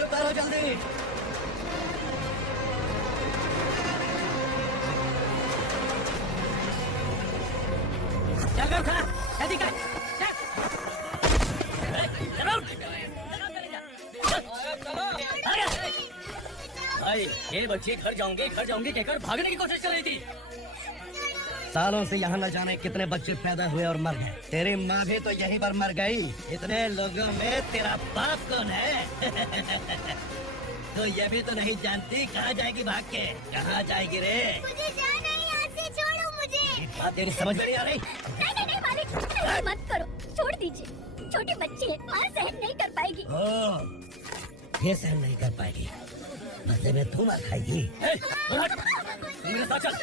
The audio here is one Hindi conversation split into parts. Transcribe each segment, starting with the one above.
पत्थर उतारो जल्दी। चल खड़ा, जल्दी कर। भाई ये बच्ची घर जाऊंगी कहकर भागने की कोशिश कर रही थी। सालों से यहाँ न जाने कितने बच्चे पैदा हुए और मर गए। तेरी माँ भी तो यहीं पर मर गई। इतने लोगों में तेरा बाप कौन है? तो ये भी तो नहीं जानती कहाँ जाएगी भाग के? कहाँ जाएगी रे? मुझे जाना है यहाँ से, छोड़ो मुझे। बात तेरी समझ में नहीं आ रही? नहीं मालिक, ऐसा मत करो, छोड़ दीजिए। छोटी बच्ची है, माँ सहन नहीं कर पाएगी। ये सहन नहीं कर पाएगी, बदले में तू मार खाएगी। मेरे साथ चल।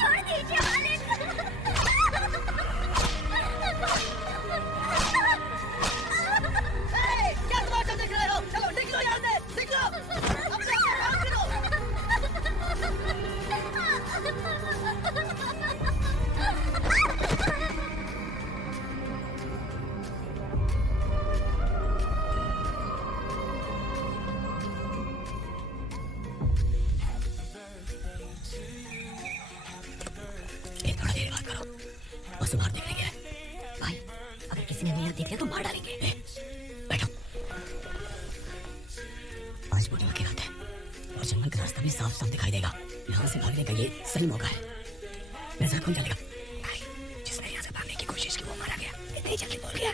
छोड़ दीजिए मालिक। क्या तमाशा देख रहे हो? चलो निकलो यहाँ से, निकलो। अपने काम करो। थोड़ा देर बात करो, बस बाहर देखने गया है। भाई अगर किसी ने मेरा देख लिया तो मार डालेंगे। बैठो। आज पूर्णिमा की रात है और जंगल का रास्ता भी साफ साफ दिखाई देगा। यहाँ से भागने का ये सही मौका है। नजर कौन चलेगा? जिसने यहाँ से भागने की कोशिश की वो मारा गया। इतनी जल्दी बोल गया।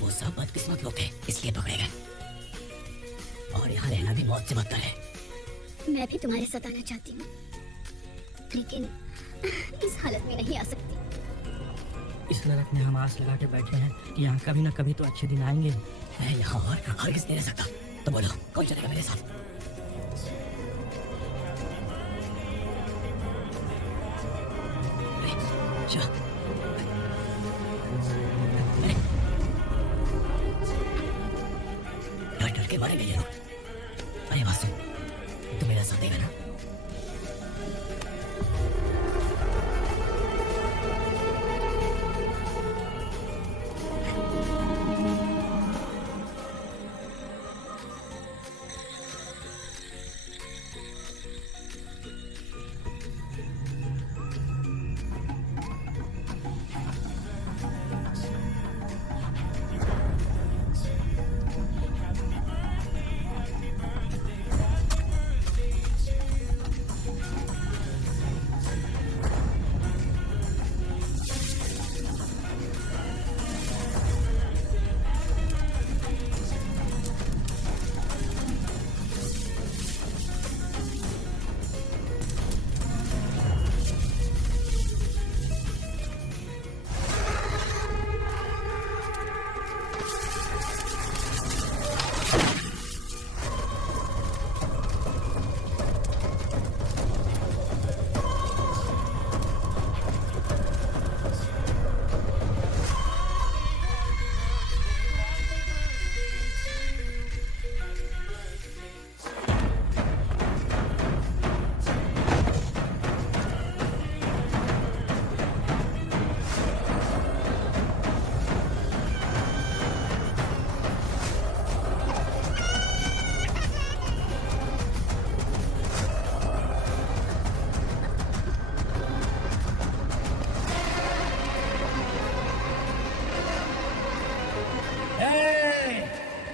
वो सब बदकिस्मत लोग थे, इसलिए पकड़े गए। और यहाँ रहना भी मौत से बदतर है। मैं भी तुम्हारे साथ आना चाहती हूँ, लेकिन इस हालत में नहीं आ सकती। इस हालत में हम आस लगा के बैठे हैं कि यहाँ कभी न कभी तो अच्छे दिन आएंगे। मैं यहाँ और हरगिज़ नहीं रह सकता। तो बोलो कौन चलेगा मेरे साथ? डर डर के मारेंगे ये लोग। अरे वासु, तू मेरा साथ देगा ना?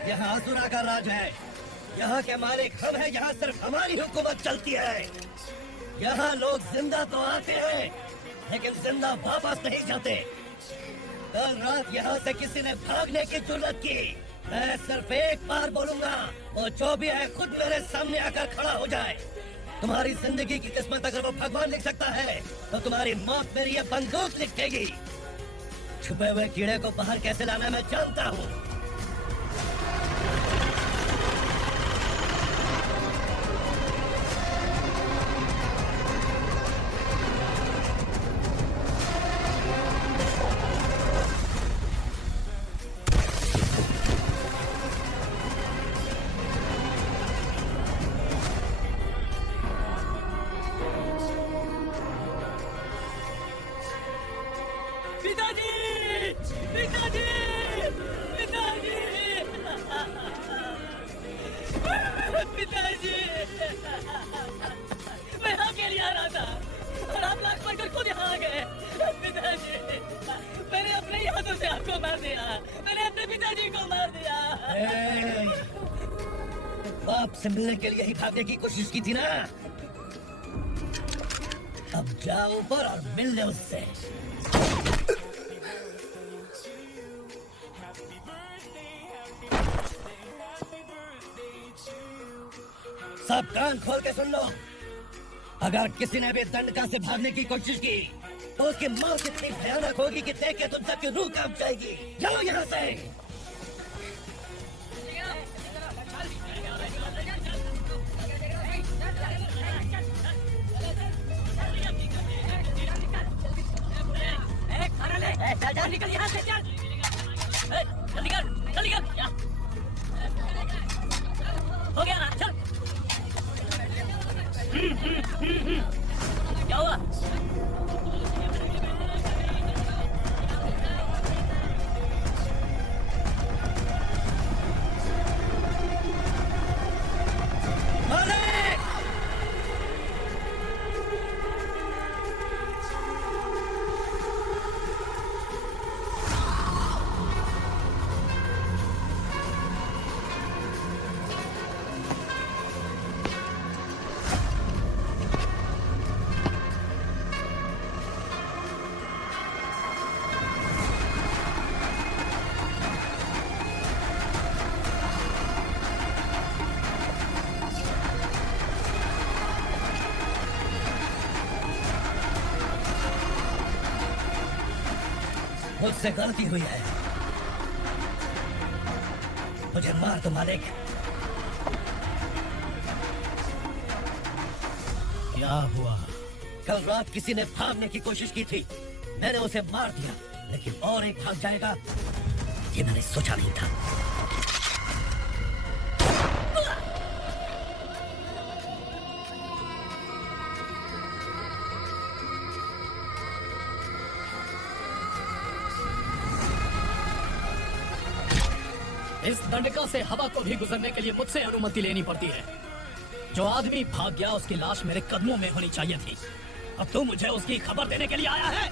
यहाँ असुरा का राज है। यहाँ के मालिक हम हैं। यहाँ सिर्फ हमारी हुकूमत चलती है। यहाँ लोग जिंदा तो आते हैं लेकिन जिंदा वापस नहीं जाते। कल रात यहाँ से किसी ने भागने की जुर्रत की। मैं सिर्फ एक बार बोलूंगा, वो जो भी है खुद मेरे सामने आकर खड़ा हो जाए। तुम्हारी जिंदगी की किस्मत अगर वो भगवान लिख सकता है तो तुम्हारी मौत मेरी ये बंदूक लिख देगी। छुपे हुए कीड़े को बाहर कैसे लाना मैं जानता हूँ। से मिलने के लिए ही भागने की कोशिश की थी ना। अब जाओ ऊपर और मिल ले उससे। सब कान खोल के सुन लो। अगर किसी ने भी दंडका से भागने की कोशिश की तो उसकी मौत इतनी भयानक होगी कि देख के तुम सबकी रूह कांप जाएगी। जाओ यहाँ से। चल निकल यहाँ से, चल जल्दी कर, जल्दी कर। हो गया ना, चल। क्या हुआ? मुझसे गलती हुई है, मुझे मार दो मालिक। क्या हुआ? कल रात किसी ने भागने की कोशिश की थी, मैंने उसे मार दिया, लेकिन और एक भाग जाएगा ये मैंने सोचा नहीं था। इस दंडका से हवा को भी गुजरने के लिए मुझसे अनुमति लेनी पड़ती है। जो आदमी भाग गया उसकी लाश मेरे कदमों में होनी चाहिए थी। अब तू मुझे उसकी खबर देने के लिए आया है?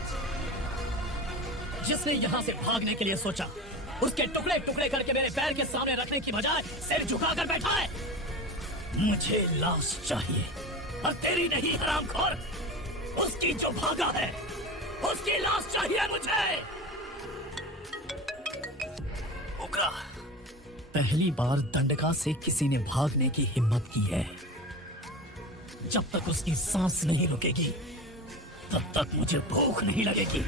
जिसने यहाँ से भागने के लिए सोचा उसके टुकड़े टुकड़े करके मेरे पैर के सामने रखने की बजाय सिर झुकाकर बैठा है। मुझे लाश चाहिए और तेरी नहीं, हरामखोर। उसकी जो भागा है उसकी लाश चाहिए मुझे। उग्रा, पहली बार दंडका से किसी ने भागने की हिम्मत की है। जब तक उसकी सांस नहीं रुकेगी तब तक मुझे भूख नहीं लगेगी।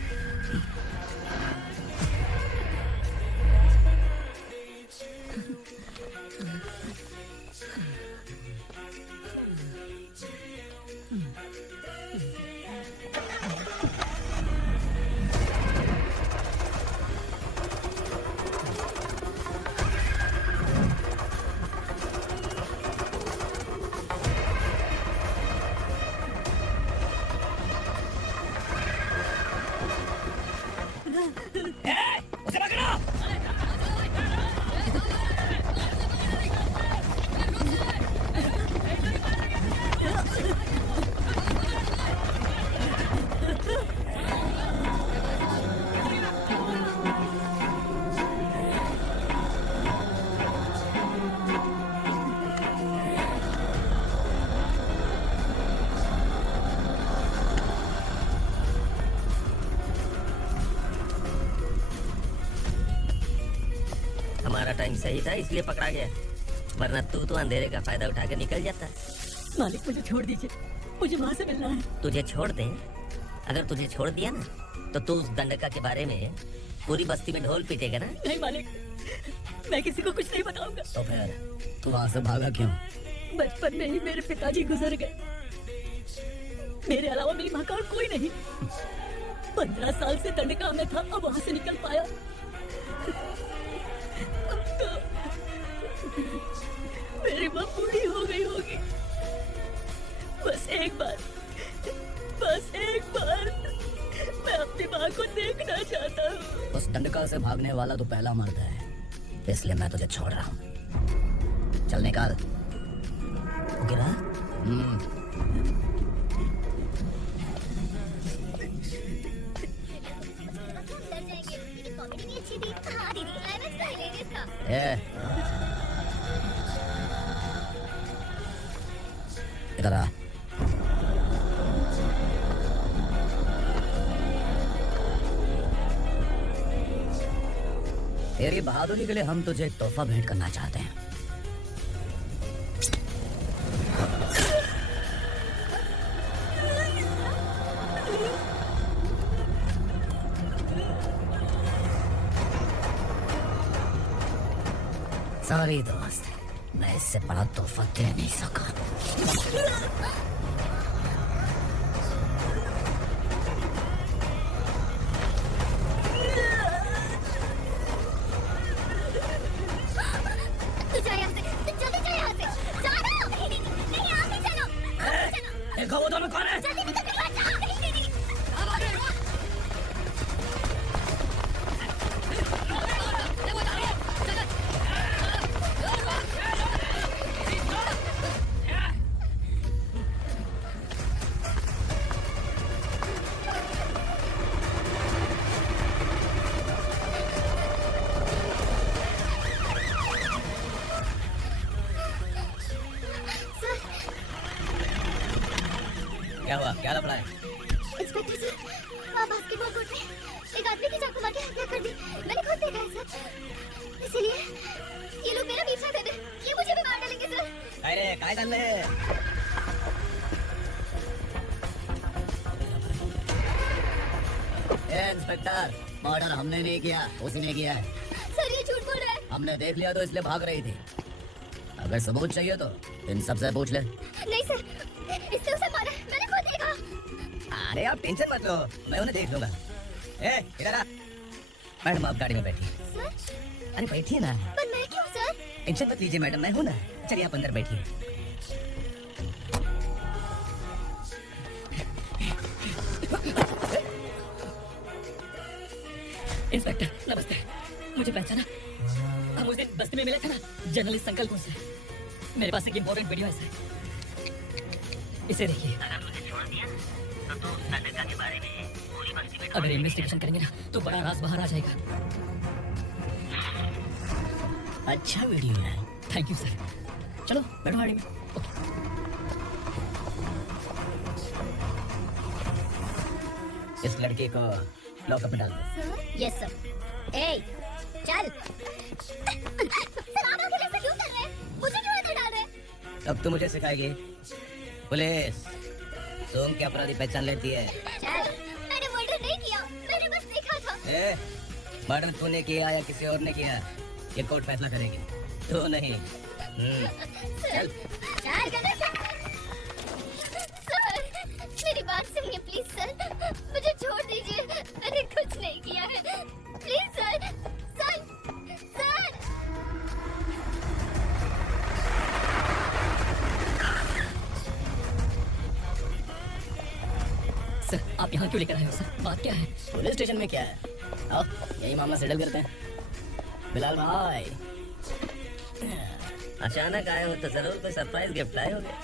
उसे पकड़ो। हमारा टाइम सही था इसलिए पकड़ा गया, वरना तू तो अंधेरे का फायदा उठा के निकल जाता। मालिक मुझे छोड़ दीजिए, मुझे वहाँ से मिलना है। तुझे छोड़ दे? अगर तुझे छोड़ दिया ना तो तू उस दंडका के बारे में पूरी बस्ती में ढोल पीटेगा ना। नहीं मालिक, मैं किसी को कुछ नहीं बताऊंगा। तो फिर तू वहाँ से भागा क्यों? बचपन में ही मेरे पिताजी गुजर गए, मेरे अलावा मेरी माँ का और कोई नहीं। 15 साल से दंडका में था, अब वहाँ से निकल पाया। तो मेरी माँ बूढ़ी हो गई होगी। बस एक बार मैं अपनी माँ को देखना चाहता हूँ। उस दंडका से भागने वाला तो पहला मर्द है, इसलिए मैं तुझे छोड़ रहा हूँ। चल निकाल। गिरा? इधर आ। तेरी बहादुरी के लिए हम तुझे एक तोहफा भेंट करना चाहते हैं। सॉरी दोस्त, मैं इससे बड़ा तोहफा दे नहीं सका। तू जा यहाँ से, तू जल्दी जा यहाँ से। जानो, नहीं, यहाँ से चलो। देखो वो दोनों कौन है? जल्दी निकल के बाहर जाओ। क्या हुआ? क्या लफड़ा है? इंस्पेक्टर सर, वहाँ बास्केटबॉल कोर्ट में एक आदमी की चाकू मार के हत्या कर दी। मैंने खुद देखा है सर। इसीलिए ये लोग मेरा पीछा कर रहे हैं। ये मुझे भी मार डालेंगे सर। अरे काय कर ले? इंस्पेक्टर, मर्डर हमने नहीं किया, उसने किया है। सर ये झूठ बोल रहा है। हमने देख लिया तो इसलिए भाग रही थी। अगर सबूत चाहिए तो इन सबसे पूछ ले। नहीं सर, इससे उसे मारा है। मैंने खुद देखा। अरे आप टेंशन मत लो, मैं उन्हें देख लूंगा। ए, इधर आ। मैडम आप गाड़ी में बैठिए। सर, अरे बैठिए ना। पर मैं क्यों सर? टेंशन मत लीजिए मैडम, मैं हूँ ना। चलिए आप अंदर बैठिए। इंस्पेक्टर नमस्ते, मुझे पहचाना? हम उस दिन बस्ती में मिले थे ना, जर्नलिस्ट अंकल को से। मेरे पास एक इम्पोर्टेंट वीडियो है सर, इसे देखिए। अगर इन्वेस्टिगेशन करेंगे ना तो बड़ा राज बाहर आ जाएगा। अच्छा वीडियो है। Thank you sir. चलो बैठो गाड़ी में। ओके। इस लड़के को लॉकअप में डाल दो। Sir, yes sir. ए, चल। सर आप अकेले ऐसा क्यों कर रहे हैं? मुझे क्यों अंदर डाल रहे हैं? अब तू मुझे सिखाएगी? पुलिस, तुम क्या अपराधी पहचान लेती है? चल, मैंने मर्डर नहीं किया, मैंने बस देखा था। ए, मर्डर तूने किया या किसी और ने किया, ये कोर्ट फैसला करेगी, तू नहीं। सर, सर, मेरी बात सुनिए प्लीज सर, मुझे छोड़ दीजिए, मैंने कुछ नहीं किया है, please sir, sir, sir. Sir आप यहाँ क्यों लेकर आए हो सर? बात क्या है? पुलिस स्टेशन में क्या है? आओ यही मामला सेटल करते हैं। बिलाल भाई, अचानक आए हो तो जरूर कोई सरप्राइज गिफ्ट लाए होगे।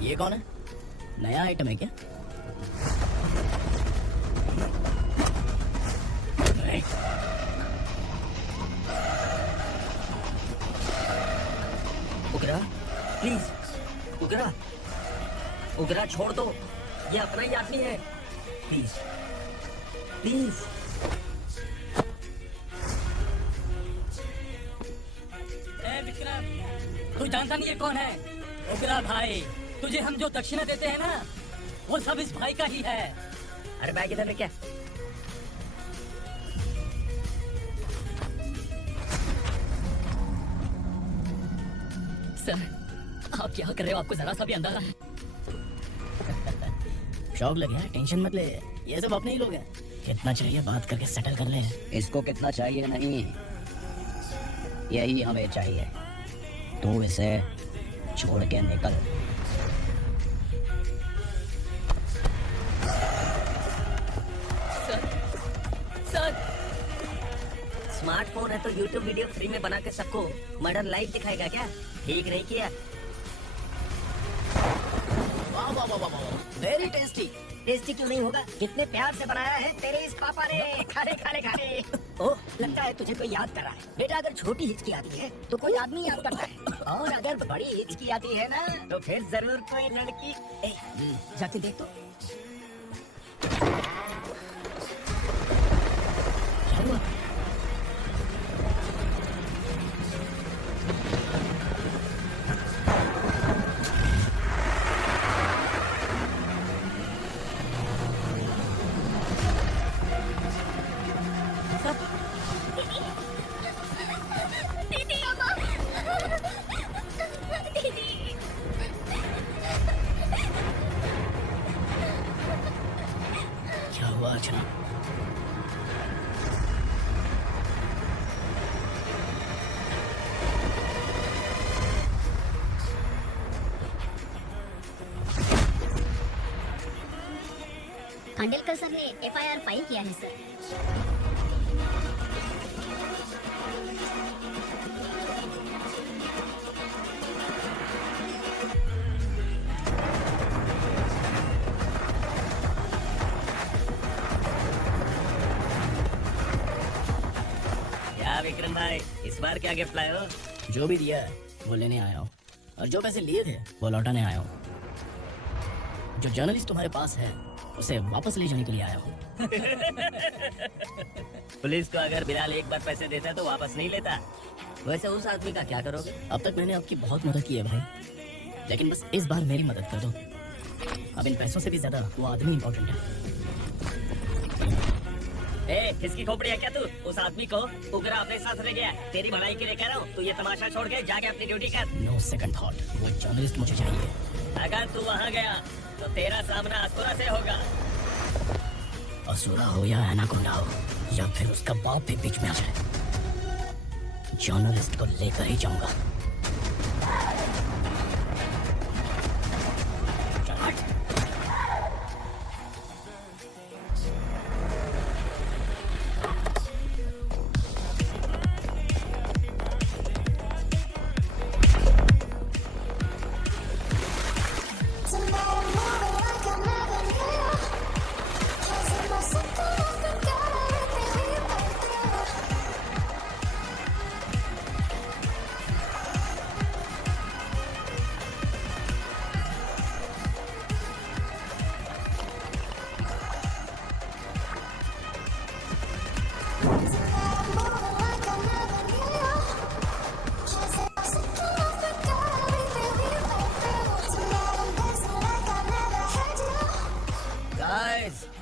ये कौन है? नया आइटम है क्या? उगरा, प्लीज, उगरा, उगरा छोड़ दो, ये अपना ही आदमी है, प्लीज, प्लीज। विक्रम, तू जानता नहीं ये कौन है? उगरा भाई, तुझे हम जो दक्षिणा देते हैं ना, वो सब इस भाई का ही है। अरे बैग इधर लेके आ। सर आप क्या कर रहे हो? आपको जरा सा भी अंदाजा है? शौक लगे है, टेंशन मत ले, ये सब अपने ही लोग हैं। कितना चाहिए बात करके सेटल कर ले। इसको कितना चाहिए नहीं, यही हमें चाहिए। तू इसे छोड़ के निकल। सर स्मार्टफोन है तो YouTube वीडियो फ्री में बना के सबको मर्डर लाइव दिखाएगा क्या? ठीक नहीं किया। वाह वाह वाह वाह, वेरी टेस्टी। टेस्टी क्यों नहीं होगा? कितने प्यार से बनाया है तेरे इस पापा ने। खाने खाने खाने। ओह, लगता है तुझे कोई याद कर रहा है। बेटा, अगर छोटी हिचकी आती है तो कोई आदमी याद करता है, और अगर बड़ी हिचकी आती है ना तो फिर जरूर कोई लड़की। जाके देख तो। दीदी, अम्मा, दीदी। क्या हुआ अर्चना? खांडेलकर सर ने FIR फाइल किया है सर। क्या विक्रम भाई, इस बार क्या गिफ्ट लाए हो? जो भी दिया है वो लेने आया हूँ, और जो पैसे लिए थे वो लौटाने आया हूँ। जो जर्नलिस्ट तुम्हारे पास है उसे वापस ले जाने के लिए आया हूँ। पुलिस को अगर बिलाल एक बार पैसे देता तो वापस नहीं लेता। वैसे उस आदमी का क्या करोगे? अब तक मैंने आपकी बहुत मदद की है भाई, लेकिन बस इस बार मेरी मदद कर दो। अब इन पैसों से भी ज्यादा वो आदमी इम्पोर्टेंट है। किसकी खोपड़ी है क्या तू? उस आदमी को उगरा अपने साथ ले गया। तेरी भलाई के लिए कह रहा हूँ, तू ये तमाशा छोड़ के जाके अपनी ड्यूटी कर। नो सेकंड थॉट, वो जर्नलिस्ट मुझे चाहिए। अगर तू वहाँ गया तो तेरा सामना असुरा से होगा। असुरा हो या एनाकोंडा हो, या फिर उसका बाप भी बीच में आ जाए, जर्नलिस्ट को लेकर ही जाऊंगा।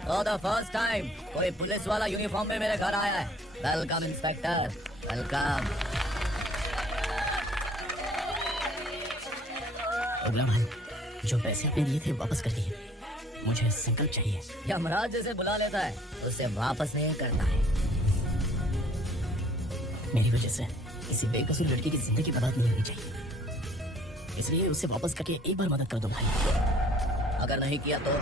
फॉर द फर्स्ट टाइम कोई पुलिस वाला यूनिफॉर्म में मेरे घर आया है। Welcome inspector, welcome. उगला भाई, जो पैसे आपने दिए थे वापस कर दिए। मुझे संकल्प चाहिए। यमराज जैसे बुला लेता है उसे वापस नहीं करता है। मेरी वजह से किसी बेकसूर लड़की की जिंदगी बर्बाद नहीं होनी चाहिए, इसलिए उसे वापस करके एक बार मदद कर दो भाई। अगर नहीं किया तो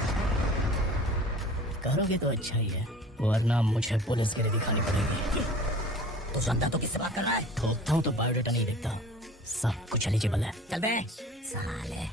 करोगे तो अच्छा ही है, वरना मुझे पुलिस गिरी दिखानी पड़ेगी। तो जानता तो किससे बात कर रहा है? ठोकता हूँ तो बायोडाटा नहीं देखता, सब कुछ एलिजिबल है। चल बे साले।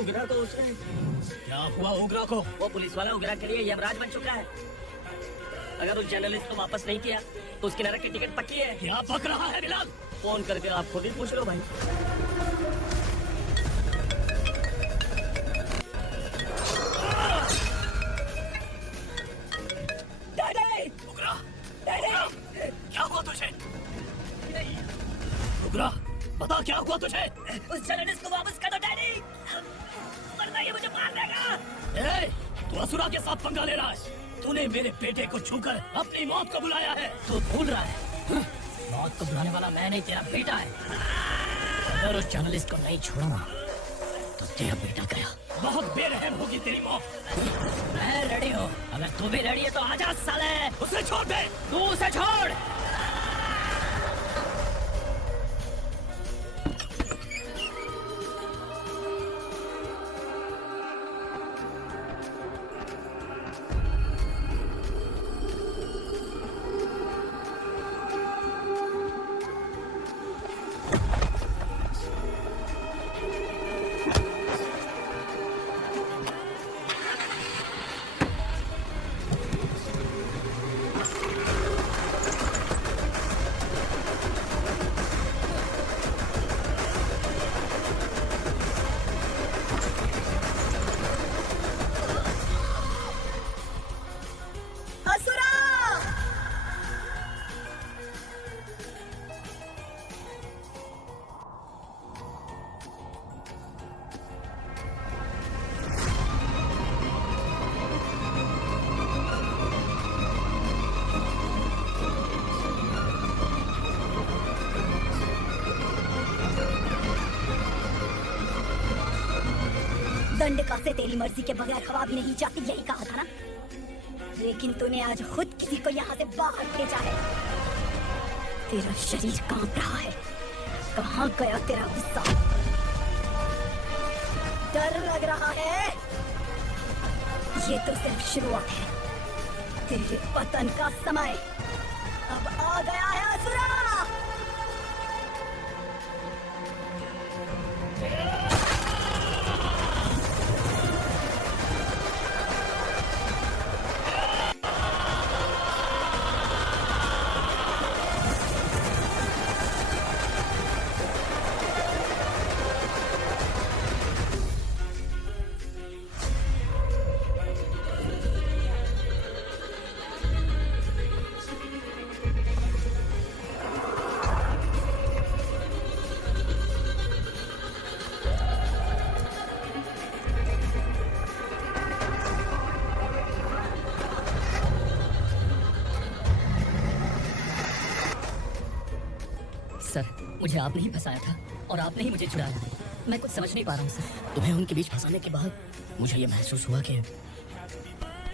उगरा को उसने क्या हुआ उग्रा को? वो पुलिस वाला उगरा के लिए यमराज बन चुका है। अगर उस जर्नलिस्ट को वापस नहीं किया तो उसकी नरक की टिकट पक्की है। क्या बक रहा है बिलाल? फोन करके आप खुद ही पूछ लो भाई। उग्रा, क्या हुआ तुझे? उग्रा, बता क्या हुआ तुझे? उस जर्नलिस्ट को वापस कर दो डैडी, वरना ये मुझे मार देगा। ए, तू असुरा के साथ पंगा ले रहा है। तूने मेरे बेटे को छूकर अपनी मौत को बुलाया है। तू भूल रहा है, मौत को बुलाने वाला मैं नहीं, तेरा बेटा है। अगर उस जर्नलिस्ट को नहीं छोड़ा ना तो तेरा बेटा गया। बहुत बेरहम होगी तेरी मौत। मैं रेडी हूँ, अगर तू भी रेडी है तो आजा साले। उसे छोड़ दे। तू उसे छोड़। दंड का से तेरी मर्जी के बगैर हवा भी नहीं जाती, यही कहा था ना। लेकिन तूने आज खुद किसी को यहाँ से बाहर भेजा है। तेरा शरीर कांप रहा है। कहाँ गया तेरा गुस्सा? डर लग रहा है? ये तो सिर्फ शुरुआत है। तेरे पतन का समय अब आ गया है असुरा। सर, मुझे आपने ही फंसाया था और आपने ही मुझे छुड़ाया। मैं कुछ समझ नहीं पा रहा हूँ सर। तुम्हें उनके बीच फंसाने के बाद मुझे ये महसूस हुआ कि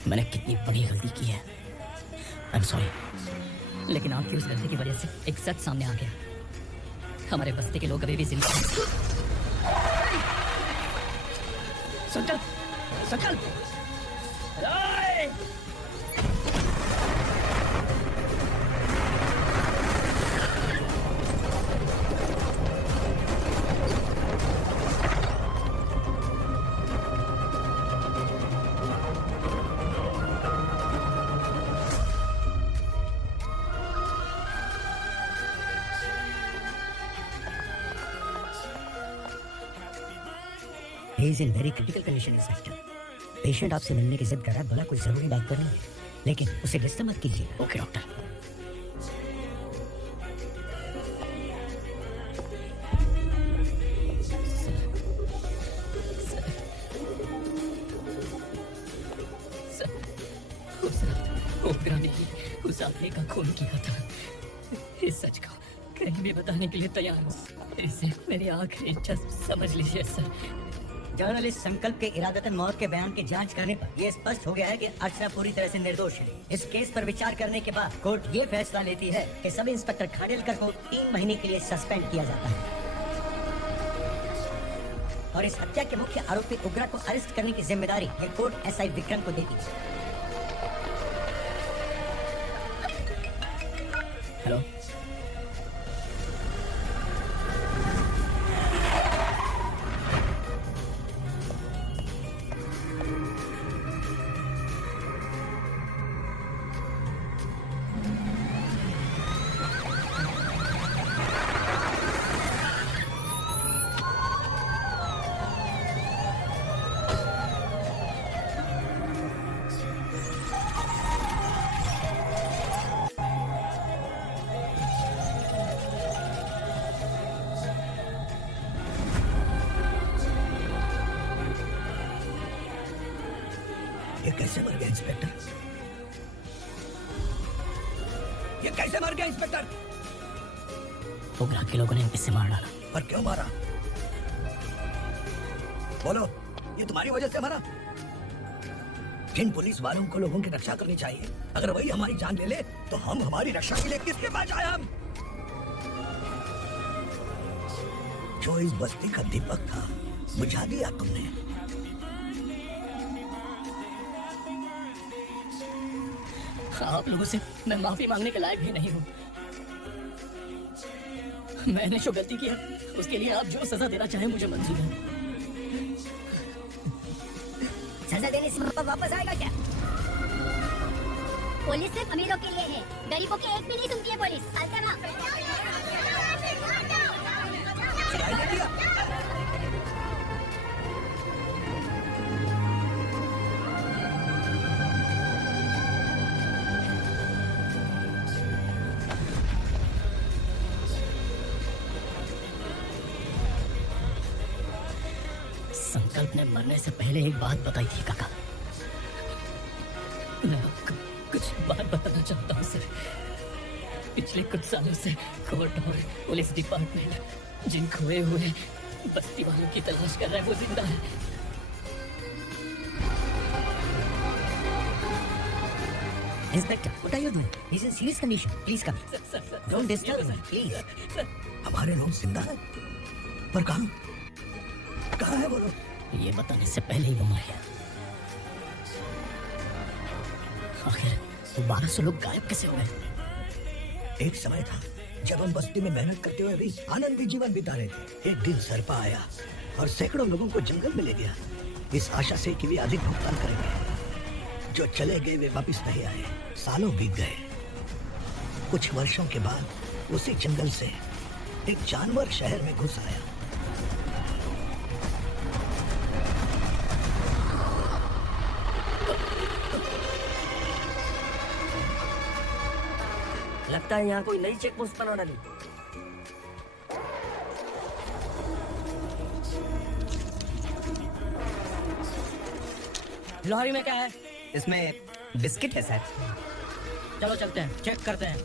मैंने कितनी बड़ी गलती की है। I am sorry. लेकिन आपकी उस गलती की वजह से एक सच सामने आ गया। हमारे बस्ती के लोग अभी भी जिंदा हैं। संकल्प, संकल्प। He is in very critical condition, inspector. Patient आपसे मिलने की जिद कर रहा है, भला कोई जरूरी बात करनी है, लेकिन उसे डिस्टर्ब मत कीजिए। Okay doctor. ओग्रा ने ही उस आदमी का खून किया था। इस सच को कहीं भी बताने के लिए तैयार हूँ। इसे मेरी आखिरी इच्छा समझ लीजिए सर। जर्नलिस्ट संकल्प के इरादतन मौत के बयान की जांच करने पर यह स्पष्ट हो गया है कि अर्चना पूरी तरह से निर्दोष है। इस केस पर विचार करने के बाद कोर्ट ये फैसला लेती है कि सब इंस्पेक्टर खाडिलकर को 3 महीने के लिए सस्पेंड किया जाता है और इस हत्या के मुख्य आरोपी उग्रा को अरेस्ट करने की जिम्मेदारी ये कोर्ट एसआई विक्रम को देती है। हेलो, ये कैसे मर गया इंस्पेक्टर? ये कैसे मर गया इंस्पेक्टर? ओगरा के लोगों ने इससे मार डाला। पर क्यों मारा? बोलो, ये तुम्हारी वजह से मरा? जिन पुलिस वालों को लोगों की रक्षा करनी चाहिए, अगर वही हमारी जान ले ले तो हम हमारी रक्षा के लिए किसके पास जाए? हम जो इस बस्ती का दीपक था, बुझा दिया तुमने। आप लोगों से मैं माफी मांगने के लायक भी नहीं हूँ। मैंने जो गलती किया उसके लिए आप जो सजा देना चाहें मुझे मंजूर है। सजा देने से वापस आएगा क्या? पुलिस सिर्फ अमीरों के लिए है, गरीबों की एक भी नहीं सुनती है पुलिस। संकल्प ने मरने से पहले एक बात बताई थी काका। मैं आपको कुछ बात बताना चाहता हूँ सर। पिछले कुछ सालों से कोर्ट और पुलिस डिपार्टमेंट जिन खोए हुए बस्ती वालों की तलाश कर रहा है वो जिंदा है। Inspector, what are you doing? He's in serious condition. Please come. Don't disturb him, please. हमारे लोग जिंदा हैं, पर कहाँ? कहाँ है वो लोग? ये बताने से पहले ही वो मर गया। आखिर वो 1200 लोग गायब कैसे हो गए? एक समय था जब हम बस्ती में मेहनत करते हुए भी आनंदी जीवन बिता रहे थे। एक दिन सरपा आया और सैकड़ों लोगों को जंगल में ले गया, इस आशा से कि वे अधिक भुगतान करेंगे। जो चले गए वे वापस नहीं आए। सालों बीत गए। कुछ वर्षों के बाद उसी जंगल से एक जानवर शहर में घुस आया। लगता है यहाँ कोई नई चेक पोस्ट बना डाली। लॉरी में क्या है? इसमें बिस्किट है सर। चलो चलते हैं, चेक करते हैं।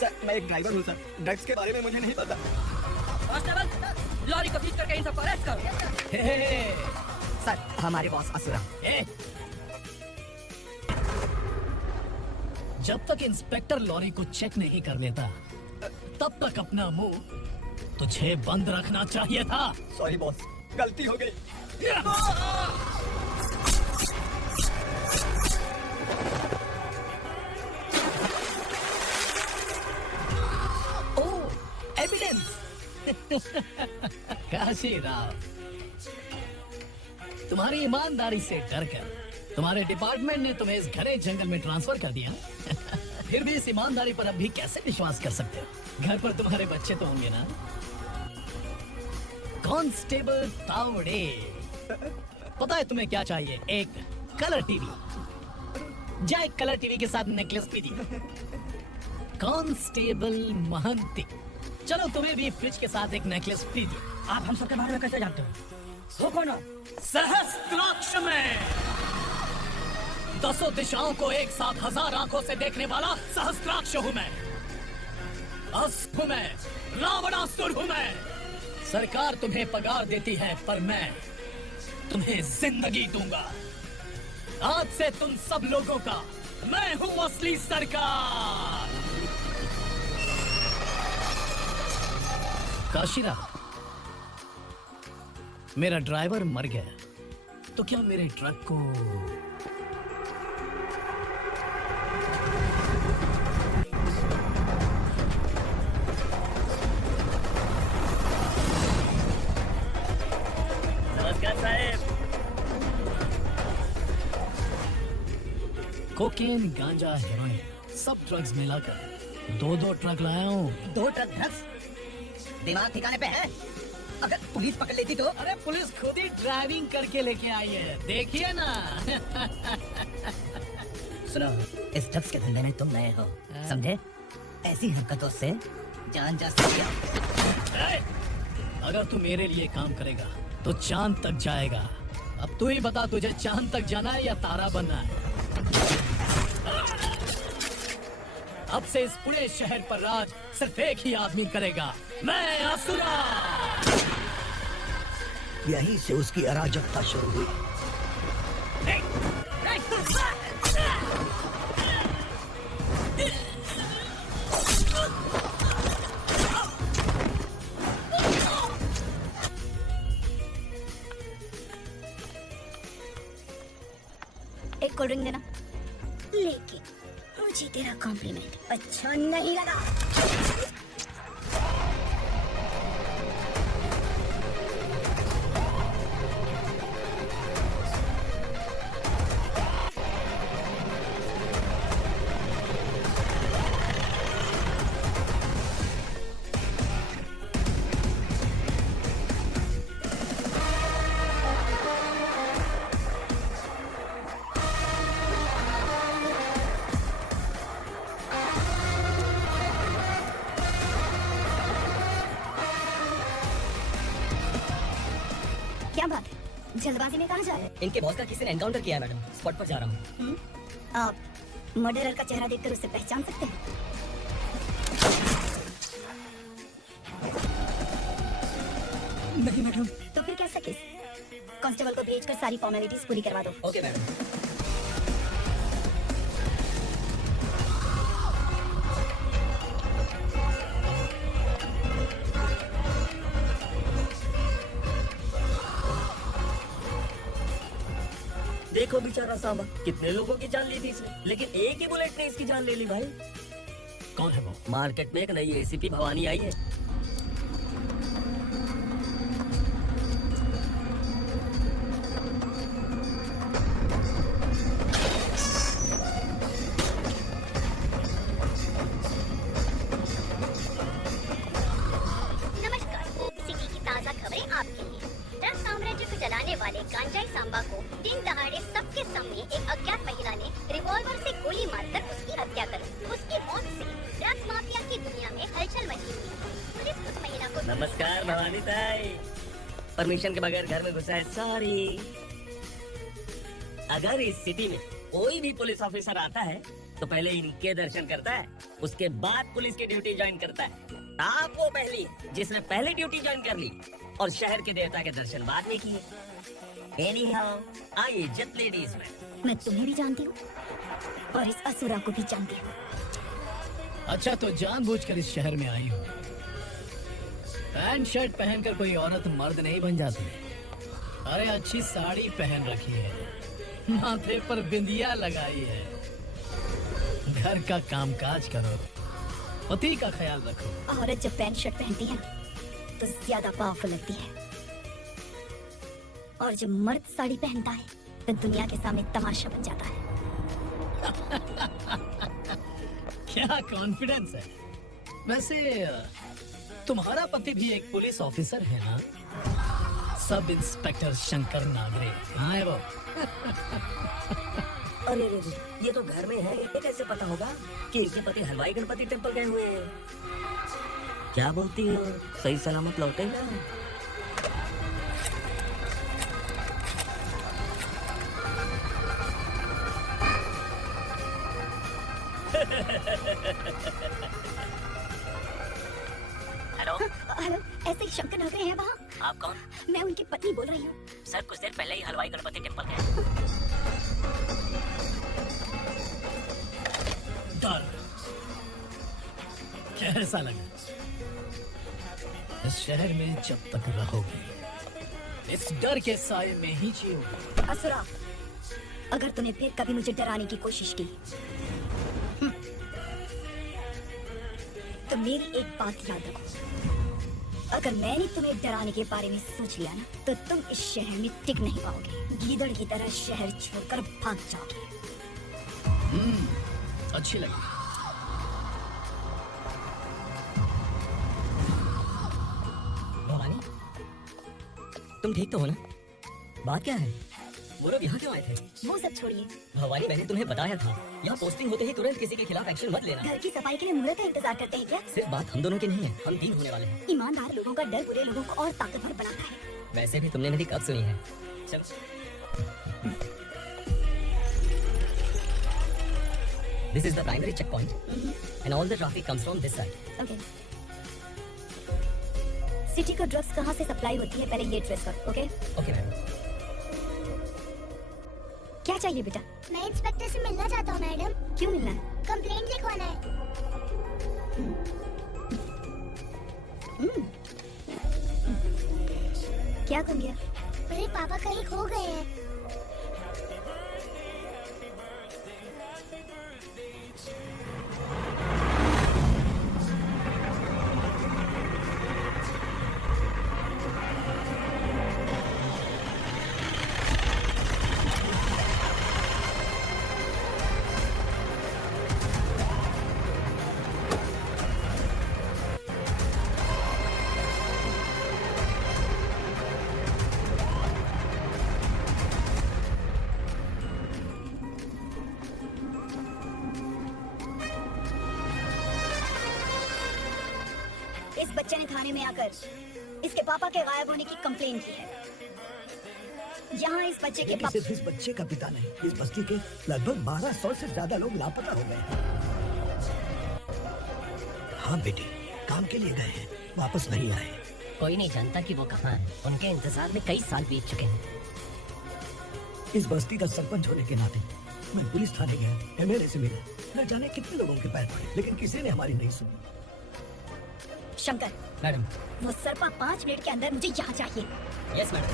सर, मैं एक ड्राइवर हूँ सर। ड्रग्स के बारे में मुझे नहीं पता। कांस्टेबल, लॉरी को सीज करके इन सबको अरेस्ट करो। सर, हमारे बॉस असुरा। जब तक इंस्पेक्टर लॉरी को चेक नहीं कर लेता तब तक अपना मुंह तुझे बंद रखना चाहिए था। सॉरी बॉस, गलती हो गई। ओह, एविडेंस। काशी राव, तुम्हारी ईमानदारी से डरकर तुम्हारे डिपार्टमेंट ने तुम्हें इस घने जंगल में ट्रांसफर कर दिया। फिर भी इस ईमानदारी पर अब भी कैसे विश्वास कर सकते हो? घर पर तुम्हारे बच्चे तो होंगे ना? कांस्टेबल तावड़े, पता है तुम्हें क्या चाहिए? एक कलर टीवी। जा एक कलर टीवी के साथ नेकलेस भी दिया। कांस्टेबल महंती, चलो तुम्हें भी फ्रिज के साथ एक नेकलेस फ्री दिया। आप हम सबके बारे में कैसे जानते हो? हो कौन हो? सहस्त्राक्ष में 10 दिशाओं को एक साथ 1000 आंखों से देखने वाला सहस्त्राक्ष हूँ मैं। अस्त्र हूँ मैं, रावणासुर हूँ मैं। सरकार तुम्हें पगार देती है पर मैं तुम्हें जिंदगी दूंगा। आज से तुम सब लोगों का मैं हूँ असली सरकार। काशीराव, मेरा ड्राइवर मर गया तो क्या मेरे ट्रक को कोकेन, गांजा, हेरोइन सब ड्रग्स मिलाकर 2 ट्रक लाया हूँ। 2 ट्रक ड्रग्स? दिमाग ठिकाने पे है? अगर पुलिस पकड़ लेती तो? अरे पुलिस खुद ही ड्राइविंग करके लेके आई है, देखिए ना। सुनो, इस ड्रग्स के धंधे में तुम नए हो, समझे? ऐसी हरकतों से जान जा सकिया। ए, अगर तू मेरे लिए काम करेगा तो चांद तक जाएगा। अब तू ही बता, तुझे चांद तक जाना है या तारा बनना है? अब से इस पूरे शहर पर राज सिर्फ एक ही आदमी करेगा, मैं असुरा। यहीं से उसकी अराजकता शुरू हुई। एक कोल्ड ड्रिंक देना। लेकिन मुझे तेरा कॉम्प्लीमेंट अच्छा नहीं लगा। क्या बात है, जल्दबाजी में कहाँ जा रहे हैं? इनके बॉस का किसी ने एनकाउंटर किया है मैडम, स्पॉट पर जा रहा हूँ। आप मर्डरर का चेहरा देखकर उसे पहचान सकते हैं? नहीं मैडम। तो फिर कैसा केस? कांस्टेबल को भेजकर सारी फॉर्मेलिटीज पूरी करवा दो। Okay madam. देखो बेचारा सांबा, कितने लोगों की जान ली थी इसने, लेकिन एक ही बुलेट ने इसकी जान ले ली भाई। कौन है वो? मार्केट में एक नई एसीपी भवानी आई है। नमस्कार, सिटी की ताज़ा खबरें आपके लिए। ड्रग साम्राज्य को जलाने वाले गांजाई सांबा को दिन दहाड़े सबके सामने एक अज्ञात महिला ने रिवॉल्वर से गोली मारकर उसकी हत्या कर दी। उसकी मौत से ड्रग्स माफिया की दुनिया में हलचल मची हुई। पुलिस उस महिला को नमस्कार भवानी ताई, परमिशन के बगैर घर में घुसा है, सॉरी। अगर इस सिटी में कोई भी पुलिस ऑफिसर आता है तो पहले इनके दर्शन करता है, उसके बाद पुलिस की ड्यूटी ज्वाइन करता है। आप वो पहली है जिसने पहले ड्यूटी ज्वाइन कर ली और शहर के देवता के दर्शन बाद में किए। एनीहाउ, आइए इज्जत लेडीज में। मैं तुम्हें भी जानती हूँ और इस असुरा को भी जानती हूँ। अच्छा, तो जानबूझकर इस शहर में आई हो। पैंट शर्ट पहनकर कोई औरत मर्द नहीं बन जाती। अरे अच्छी साड़ी पहन रखी है, माथे पर बिंदिया लगाई है, घर का कामकाज करो, पति का ख्याल रखो। औरत जब पैंट शर्ट पहनती है ना, तो ज्यादा पावरफुल लगती है, और जब मर्द साड़ी पहनता है तो दुनिया के सामने तमाशा बन जाता है। क्या कॉन्फिडेंस है। वैसे तुम्हारा पति भी एक पुलिस ऑफिसर है ना? सब इंस्पेक्टर शंकर नागरे कहाँ है वो? अरे रे, ये तो घर में है, ये कैसे पता होगा कि इनके पति हलवाई गणपति टेम्पल गए हुए हैं? क्या बोलती हो, सही सलामत लौटेगा? हेलो हेलो, ऐसे ही शंकर नागरे हैं वहाँ? आप कौन? मैं उनकी पत्नी बोल रही हूँ। सर कुछ देर पहले ही हलवाई गणपति टेम्पल गए। डर कैसा लगा? इस शहर में जब तक रहोगे इस डर के साए में ही जियोगे। असुरा, अगर तूने फिर कभी मुझे डराने की कोशिश की तो मेरी एक बात याद रखो, अगर मैंने तुम्हें डराने के बारे में सोच लिया ना, तो तुम इस शहर में टिक नहीं पाओगे। गीदड़ की तरह शहर छोड़कर भाग जाओगे। अच्छी लगी। भवानी, तुम ठीक तो हो ना? बात क्या है? वो लोग यहाँ क्यों आए थे? वो सब छोड़िए, भवानी, मैंने तुम्हें बताया था, यहाँ पोस्टिंग होते ही तुरंत किसी के खिलाफ एक्शन मत लेना। घर की सफाई के लिए मुहूर्त का इंतजार करते हैं क्या? सिर्फ बात हम दोनों की नहीं है, हम 3 होने वाले हैं। ईमानदार लोगों का डर बुरे लोगों को और ताकतवर बनाता है। वैसे भी तुमने मेरी कब सुनी है? चलो। This is the primary checkpoint, and all the traffic comes from this side. Okay. City को ड्रग्स कहाँ से सप्लाई होती है, पहले ये ट्रेस करो, ओके? Okay madam. क्या चाहिए बेटा? मैं इंस्पेक्टर से मिलना चाहता हूँ मैडम। क्यों मिलना है? कंप्लेंट लिखवाना है। क्या कम गया? मेरे पापा कहीं खो गए हैं। इस बच्चे ने थाने में आकर इसके पापा के गायब होने की कंप्लेन की है। यहाँ इस बच्चे के लेकिन सिर्फ इस बच्चे का पिता नहीं, इस बस्ती के लगभग 1200 से ज्यादा लोग लापता हो गए हैं। हाँ बेटी, काम के लिए गए हैं, वापस नहीं आए। कोई नहीं जानता कि वो कहाँ है। उनके इंतजार में कई साल बीत चुके हैं। इस बस्ती का सरपंच होने के नाते मैं पुलिस थाने गया, एमएलए से मिला, न जाने कितने लोगों के पैर पड़े, लेकिन किसी ने हमारी नहीं सुनी। शंकर, मैडम। वो सरपा 5 मिनट के अंदर मुझे यहाँ चाहिए। Yes madam.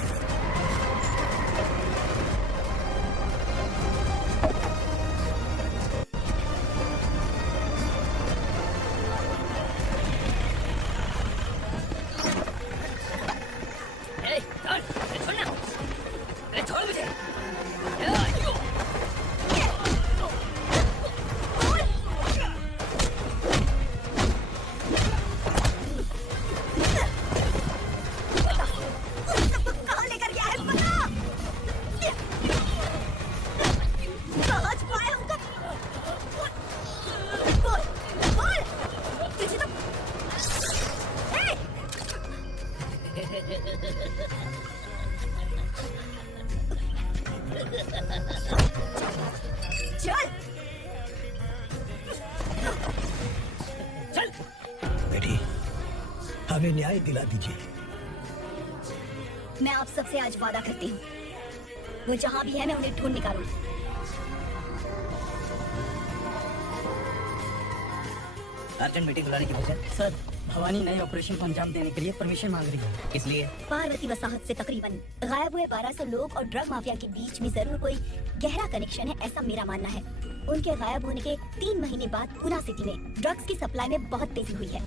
कहाँ लेकर गया है पता? कहाँ छुपाया होगा? बोल, बोल, तुझे तो ए! चल, चल। बेटी, हमें न्याय दिला दीजिए। मैं आप सबसे आज वादा करती हूँ, वो जहाँ भी है मैं उन्हें ढूंढ निकालूं। अर्जेंट मीटिंग बुलाने की वजह? सर, भवानी नए ऑपरेशन को अंजाम देने के लिए परमिशन मांग रही है। इसलिए पार्वती वसाहत से तकरीबन गायब हुए 1200 लोग और ड्रग माफिया के बीच में जरूर कोई गहरा कनेक्शन है, ऐसा मेरा मानना है। उनके गायब होने के 3 महीने बाद पुना सिटी में ड्रग्स की सप्लाई में बहुत तेजी हुई है।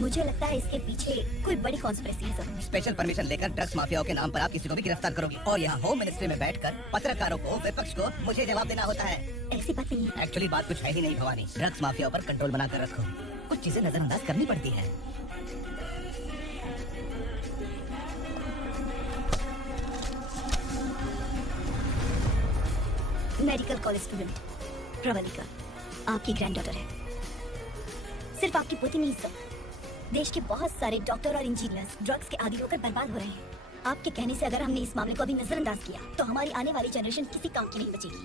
मुझे लगता है इसके पीछे कोई बड़ी कॉन्स्पिरेसी है सर। स्पेशल परमिशन लेकर ड्रग्स माफियाओं के नाम पर आप किसी को भी गिरफ्तार करोगी और यहाँ होम मिनिस्ट्री में बैठकर पत्रकारों को, विपक्ष को मुझे जवाब देना होता है। ऐसी बात नहीं है। एक्चुअली बात कुछ है ही नहीं भवानी। ड्रग्स माफियाओं पर कंट्रोल बनाकर रखो, कुछ चीजें नजरअंदाज करनी पड़ती है। मेडिकल कॉलेज स्टूडेंट प्रवलिका आपकी ग्रैंडडॉटर है। सिर्फ आपकी पोती नहीं सर, देश के बहुत सारे डॉक्टर और इंजीनियर्स ड्रग्स के आदी होकर बर्बाद हो रहे हैं। आपके कहने से अगर हमने इस मामले को अभी नजरअंदाज किया तो हमारी आने वाली जनरेशन किसी काम की नहीं बचेगी।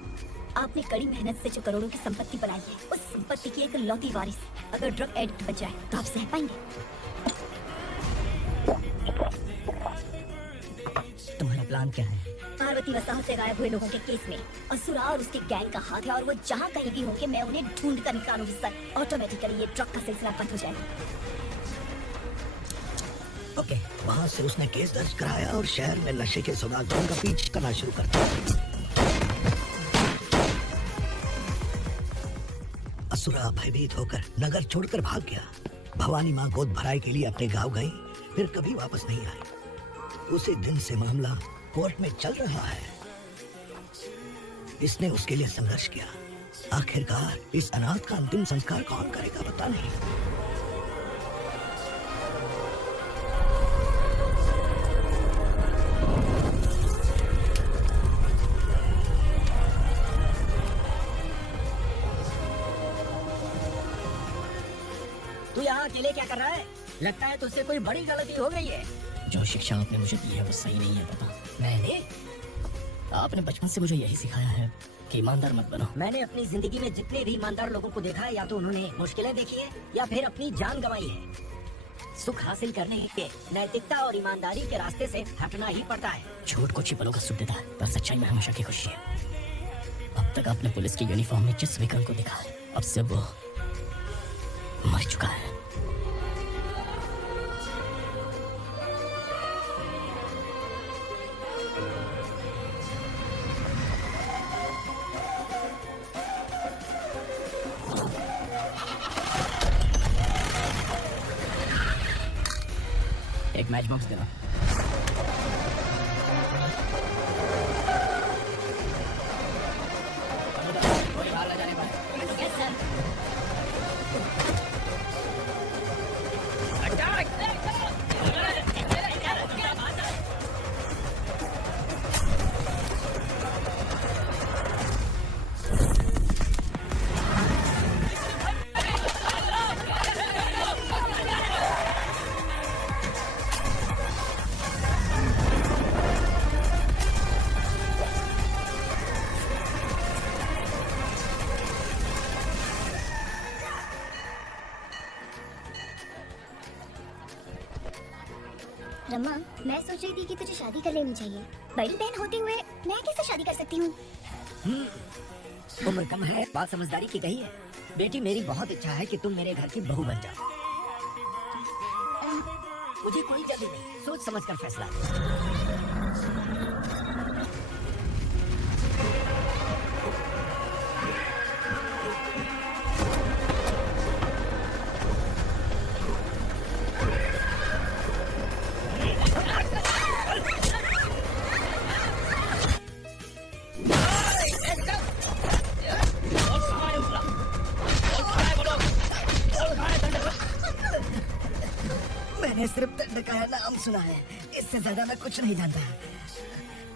आपने कड़ी मेहनत से जो करोड़ों की संपत्ति बनाई है, उस संपत्ति की एक लौती वारिस अगर ड्रग एडिक्ट बच जाए तो आप सह पाएंगे? तुम्हारा प्लान क्या है? पार्वती वसाहत से गायब हुए लोगों के केस में असुरा और उसके गैंग का हाथ है और वो जहाँ कहीं भी होंगे मैं उन्हें ढूंढ कर निकालूंगी सर। ऑटोमेटिकली ये ड्रग का सिलसिला बंद हो जाएगा। ओके, वहाँ से उसने केस दर्ज कराया और शहर में नशे के सौदागरों का पीछा करना शुरू कर दिया। असुरा भयभीत होकर नगर छोड़कर भाग गया। भवानी माँ गोद भराई के लिए अपने गांव गई, फिर कभी वापस नहीं आई। उसी दिन से मामला कोर्ट में चल रहा है। इसने उसके लिए संघर्ष किया। आखिरकार इस अनाथ का अंतिम संस्कार कौन करेगा पता नहीं। तू यहाँ अकेले क्या कर रहा है? लगता है तुझसे कोई बड़ी गलती हो गई है। जो शिक्षा आपने मुझे दी है वो सही नहीं है पापा। मैंने आपने बचपन से मुझे यही सिखाया है कि ईमानदार मत बनो। मैंने अपनी जिंदगी में जितने भी ईमानदार लोगों को देखा है, या तो उन्होंने मुश्किलें देखी है या फिर अपनी जान गंवाई है। सुख हासिल करने के नैतिकता और ईमानदारी के रास्ते से हटना ही पड़ता है। झूठ कुछ ही पलों का सुख देता है, पर सच्चाई में हमेशा की खुशी है। अब तक आपने पुलिस की यूनिफॉर्म में जिस विक्रम को देखा है, अब से वो मर चुका है। एक मैच बॉक्स देना। कोई बाहर ले जाने पाए। रमा, मैं सोच रही थी कि तुझे शादी कर लेनी चाहिए। बड़ी बहन होते हुए मैं कैसे शादी कर सकती हूँ? उम्र कम है, बात समझदारी की कही है। बेटी, मेरी बहुत इच्छा है कि तुम मेरे घर की बहू बन जाओ। मुझे कोई जल्दी नहीं, सोच समझ कर फैसला। मैंने सिर्फ दंड का नाम सुना है, इससे ज्यादा मैं कुछ नहीं जानता।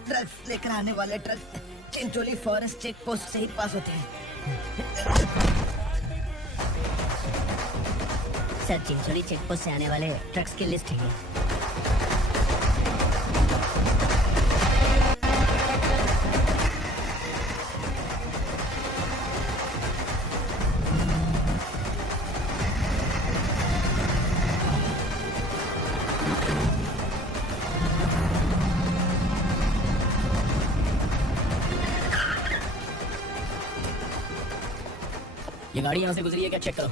ड्रग्स लेकर आने वाले truck Chincholi forest check post से ही पास होते हैं। सर, चिंचोली चेक पोस्ट से आने वाले ट्रक्स की लिस्ट है। ये गाड़ी यहाँ से गुजरी है क्या? चेक करो।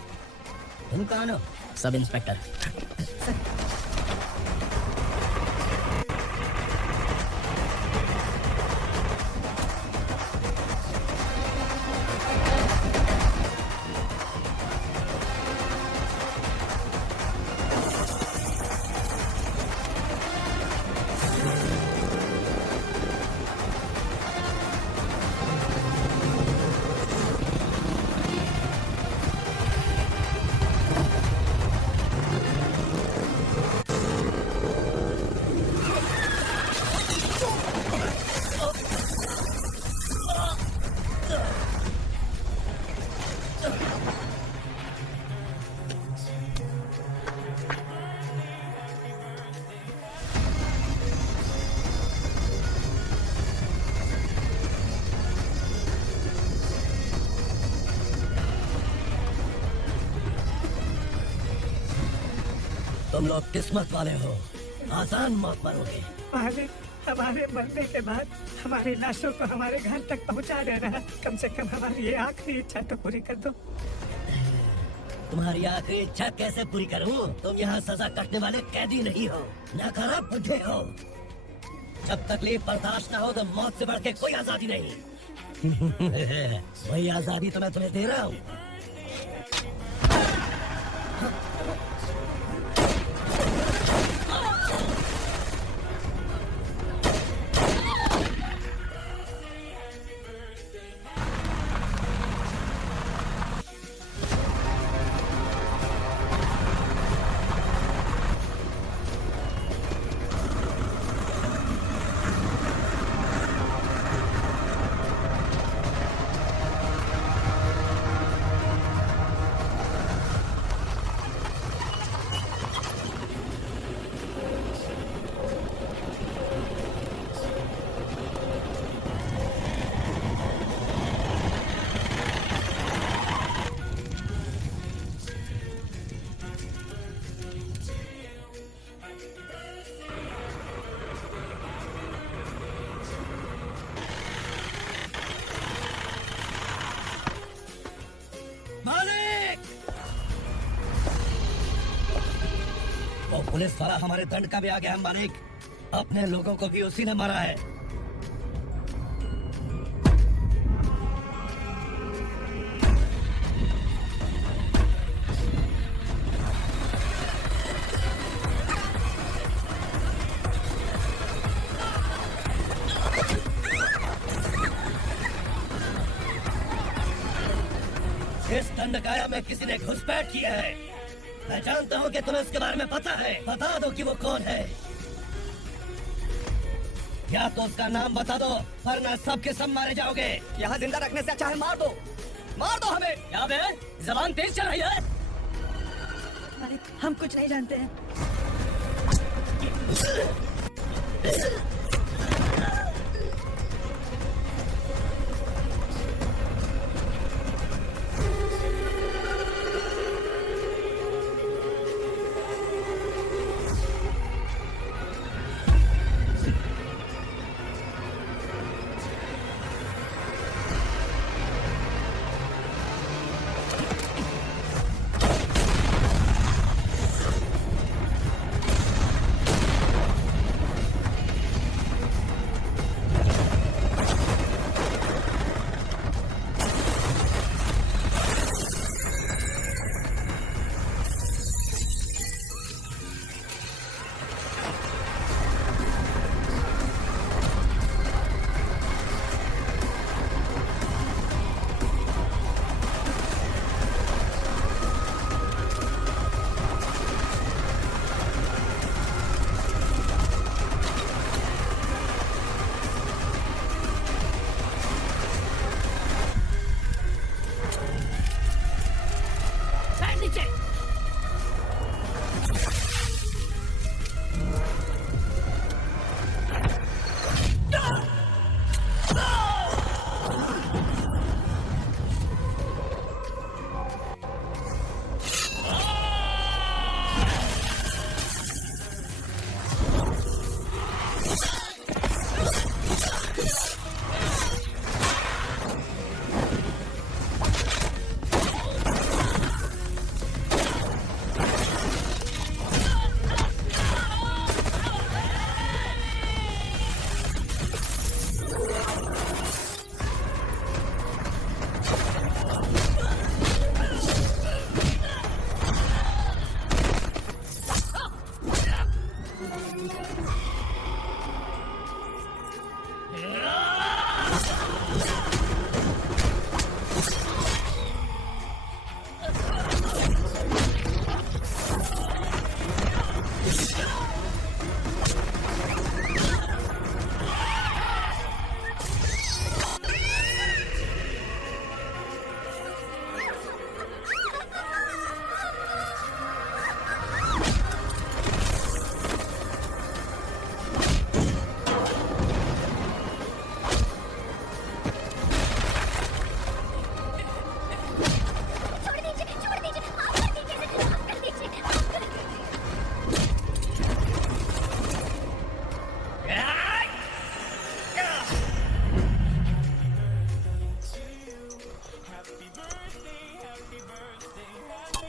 तुम कौन हो? Sub inspector. तुम लोग किस्मत वाले हो, आसान मौत मरोगे। हमारे मरने के बाद हमारी लाशों को हमारे घर तक पहुंचा देना। कम से कम हमारी ये आखिरी इच्छा तो पूरी कर दो। तुम्हारी आखिरी इच्छा कैसे पूरी करूं? तुम यहाँ सजा कटने वाले कैदी नहीं हो, नाकारा बुढ़े हो। जब तकलीफ बर्दाश्त ना हो तो मौत से बढ़ के कोई आजादी नहीं। वही आजादी तो मैं तुम्हें दे रहा हूँ। वो पुलिस वाला हमारे दंड का भी आ गया है मालिक। अपने लोगों को भी उसी ने मारा है। इस दंडकाया में किसी ने घुसपैठ किया है। मैं जानता हूँ कि तुम्हें उसके बारे में पता है। बता दो कि वो कौन है, या तो उसका नाम बता दो वरना सबके सब मारे जाओगे। यहाँ जिंदा रखने से अच्छा है मार दो हमें। क्या बे, जबान तेज चल रही है? अरे हम कुछ नहीं जानते हैं।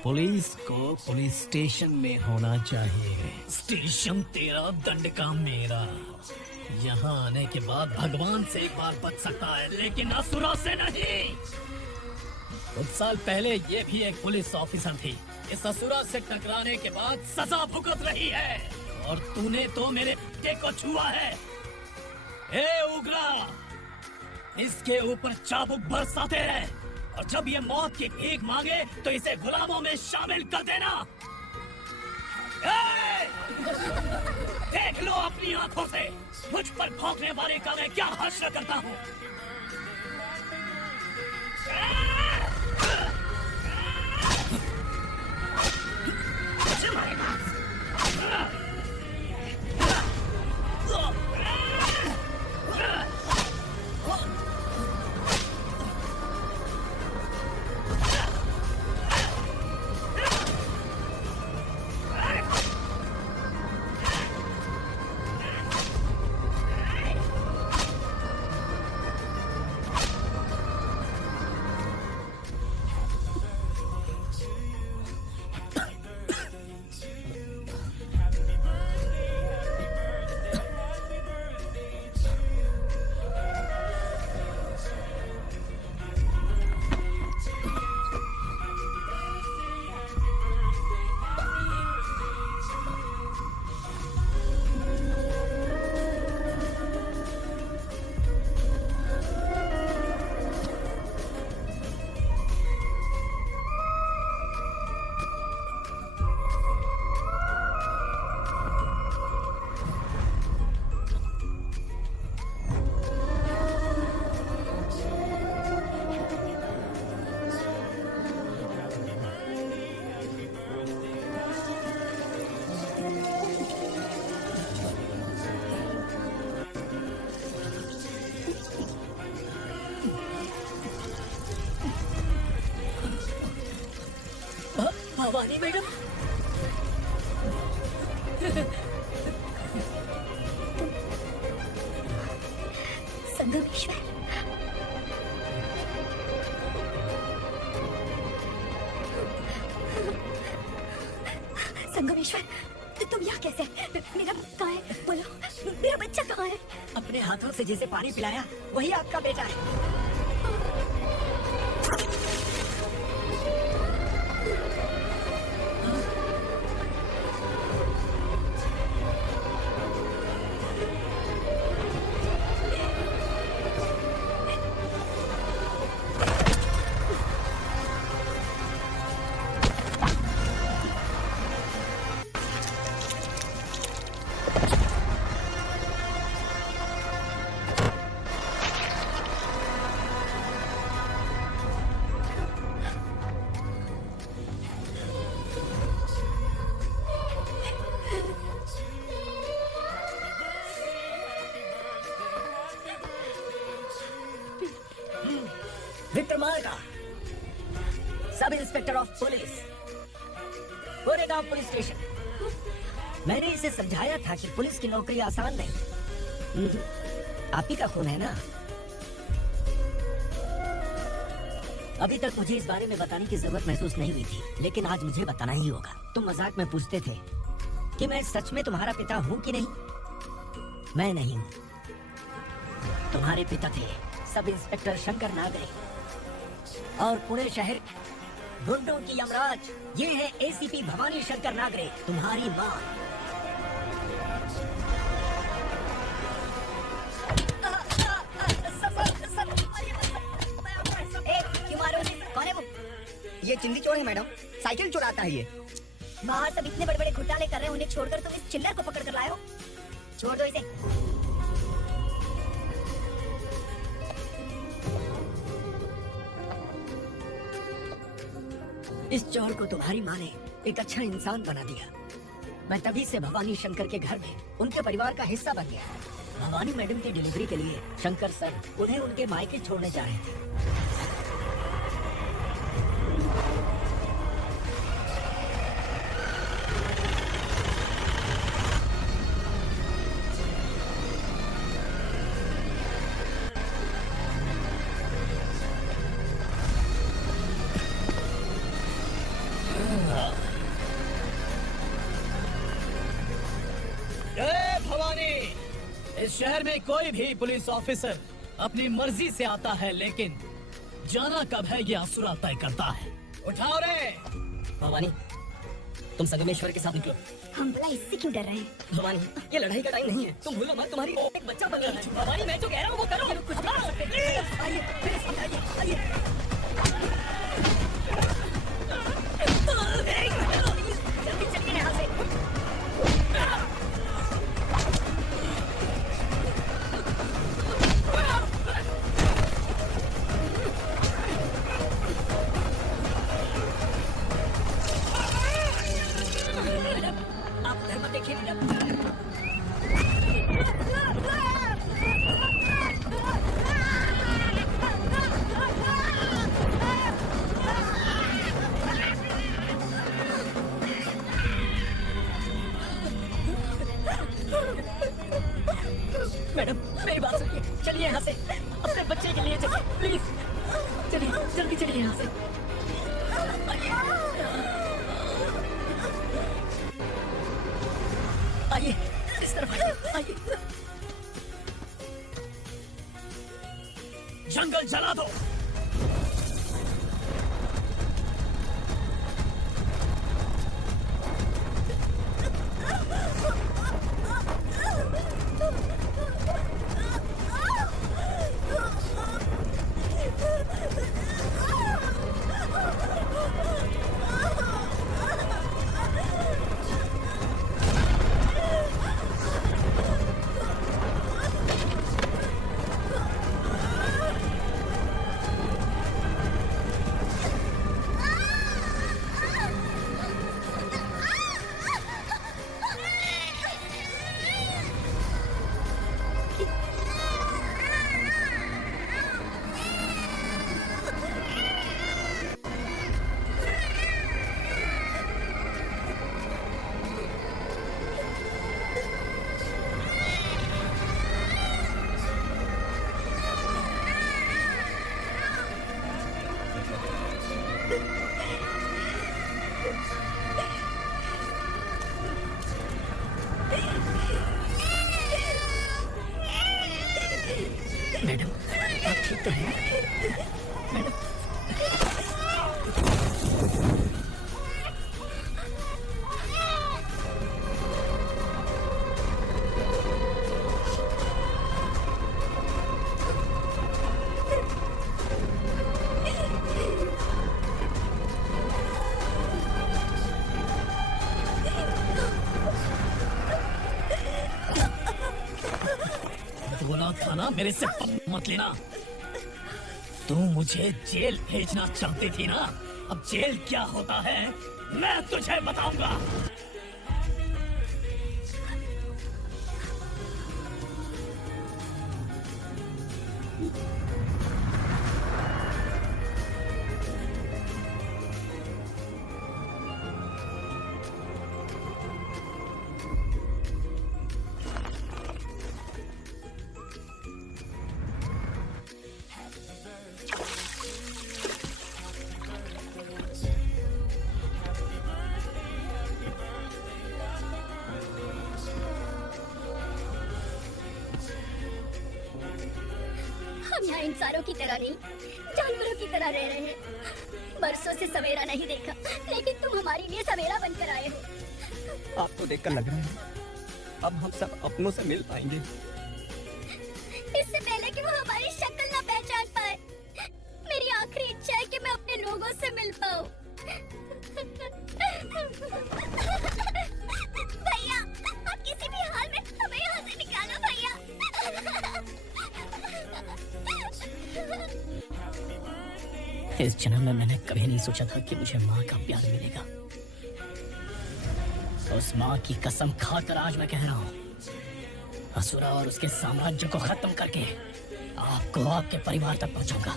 पुलिस को पुलिस स्टेशन में होना चाहिए। स्टेशन तेरा, दंड का मेरा। यहाँ आने के बाद भगवान से एक बार बच सकता है, लेकिन असुरों से नहीं। कुछ साल पहले ये भी एक पुलिस ऑफिसर थी। इस असुरा से टकराने के बाद सजा भुगत रही है, और तूने तो मेरे बेटे को छुआ है। ए उग्रा, इसके ऊपर चाबुक बरसाते रहे, और जब ये मौत की भीख मांगे तो इसे गुलामों में शामिल कर देना। देख लो अपनी आंखों से मुझ पर भौंकने वाले का मैं क्या हश्र करता हूँ। मैडम। संगमेश्वर, संगमेश्वर, तुम यहाँ कैसे? मेरा कहाँ है? बोलो, मेरा बच्चा कहाँ है? अपने हाथों से जिसे पानी पिलाया वही आपका बेटा है। Vikramarka, sub inspector of police, Koregaon police station. मैंने इसे समझाया था कि पुलिस की नौकरी आसान नहीं। आप ही का खून है ना? अभी तक मुझे इस बारे में बताने की जरूरत महसूस नहीं हुई थी, लेकिन आज मुझे बताना ही होगा। तुम मजाक में पूछते थे कि मैं सच में तुम्हारा पिता हूँ कि नहीं। मैं नहीं हूँ। तुम्हारे पिता थे सब इंस्पेक्टर शंकर नागरे, और पुणे शहर गुंडों की यमराज ये है एसीपी भवानी शंकर नागरे, तुम्हारी माँ। क्यों मारो? कौन है वो? ये चिंदी चोर है मैडम, साइकिल चुराता है ये। बाहर सब इतने बड़े बड़े घोटाले कर रहे हैं, उन्हें छोड़कर तुम इस चिल्लर को पकड़ कर लाए हो। छोड़ दो इसे। इस चोर को तुम्हारी माँ ने एक अच्छा इंसान बना दिया। मैं तभी से भवानी शंकर के घर में उनके परिवार का हिस्सा बन गया। भवानी मैडम की डिलीवरी के लिए शंकर सर उन्हें उनके मायके छोड़ने जा रहे थे। इस शहर में कोई भी पुलिस ऑफिसर अपनी मर्जी से आता है, लेकिन जाना कब है ये असुरा तय करता है। उठाओ रे भवानी, तुम संगमेश्वर के साथ निकलो। हम भला इससे क्यों डर रहे हैं? भवानी, ये लड़ाई का टाइम नहीं है। तुम भूलो मत, तुम्हारी एक बच्चा बन रहा है। भवानी, मैं जो कह रहा हूँ वो करो। कुछ आइए, आइए। जल्दी चलिए यहाँ से। आप उधर मत देखिए। खाना मेरे से मत लेना। तू मुझे जेल भेजना चाहती थी ना, अब जेल क्या होता है मैं तुझे बताऊंगा। हम यहाँ इंसानों की तरह नहीं, जानवरों की तरह रह रहे हैं। बरसों से सवेरा नहीं देखा, लेकिन तुम हमारे लिए सवेरा बनकर आए हो। आपको देखकर लग रहा है अब हम सब अपनों से मिल पाएंगे। इससे पहले कि वो हमारी शक्ल ना पहचान पाए, मेरी आखिरी इच्छा है कि मैं अपने लोगों से मिल पाऊं। भैया, आप किसी भी हाल में हमें यहाँ से निकालो भैया। इस जन्म में मैंने कभी नहीं सोचा था कि मुझे माँ का प्यार मिलेगा। उस माँ की कसम खाकर आज मैं कह रहा हूँ, असुरा और उसके साम्राज्य को खत्म करके आपको आपके परिवार तक पहुंचाऊंगा।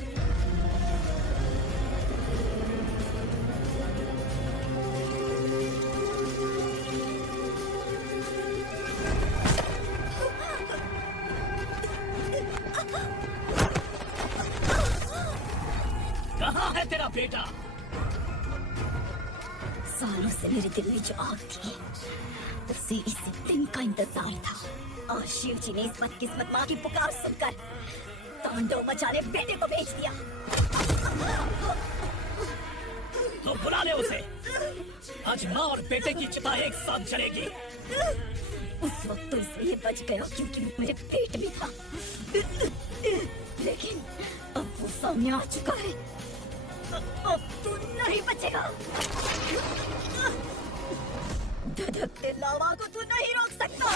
कहाँ है तेरा बेटा? सालों से मेरे दिल में जो आग थी, उसे इसी दिन का इंतजार था। और शिव जी ने इस बदकिस्मत माँ की पुकार सुनकर तांडव मचाने बेटे को भेज दिया। तो बुला ले उसे। आज माँ और बेटे की चिता एक साथ जलेगी। उस वक्त तो इसलिए बच गया क्योंकि वो मेरे पेट में था, लेकिन अब वो सामने आ चुका है। अब तू नहीं बचेगा। धधकते लावा को तू नहीं रोक सकता।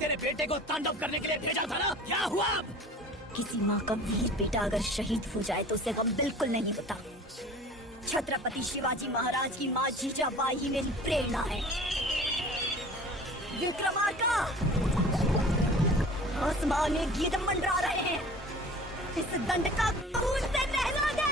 तेरे बेटे को तांडव करने के लिए भेजा था ना, क्या हुआ अब? किसी माँ का वीर बेटा अगर शहीद हो जाए तो उसे गम बिल्कुल नहीं होता। छत्रपति शिवाजी महाराज की माँ जीजाबाई ही मेरी प्रेरणा है। विक्रमार्का, आसमान में गीत मंडरा रहे हैं, इस दंड का खून से नहला दे।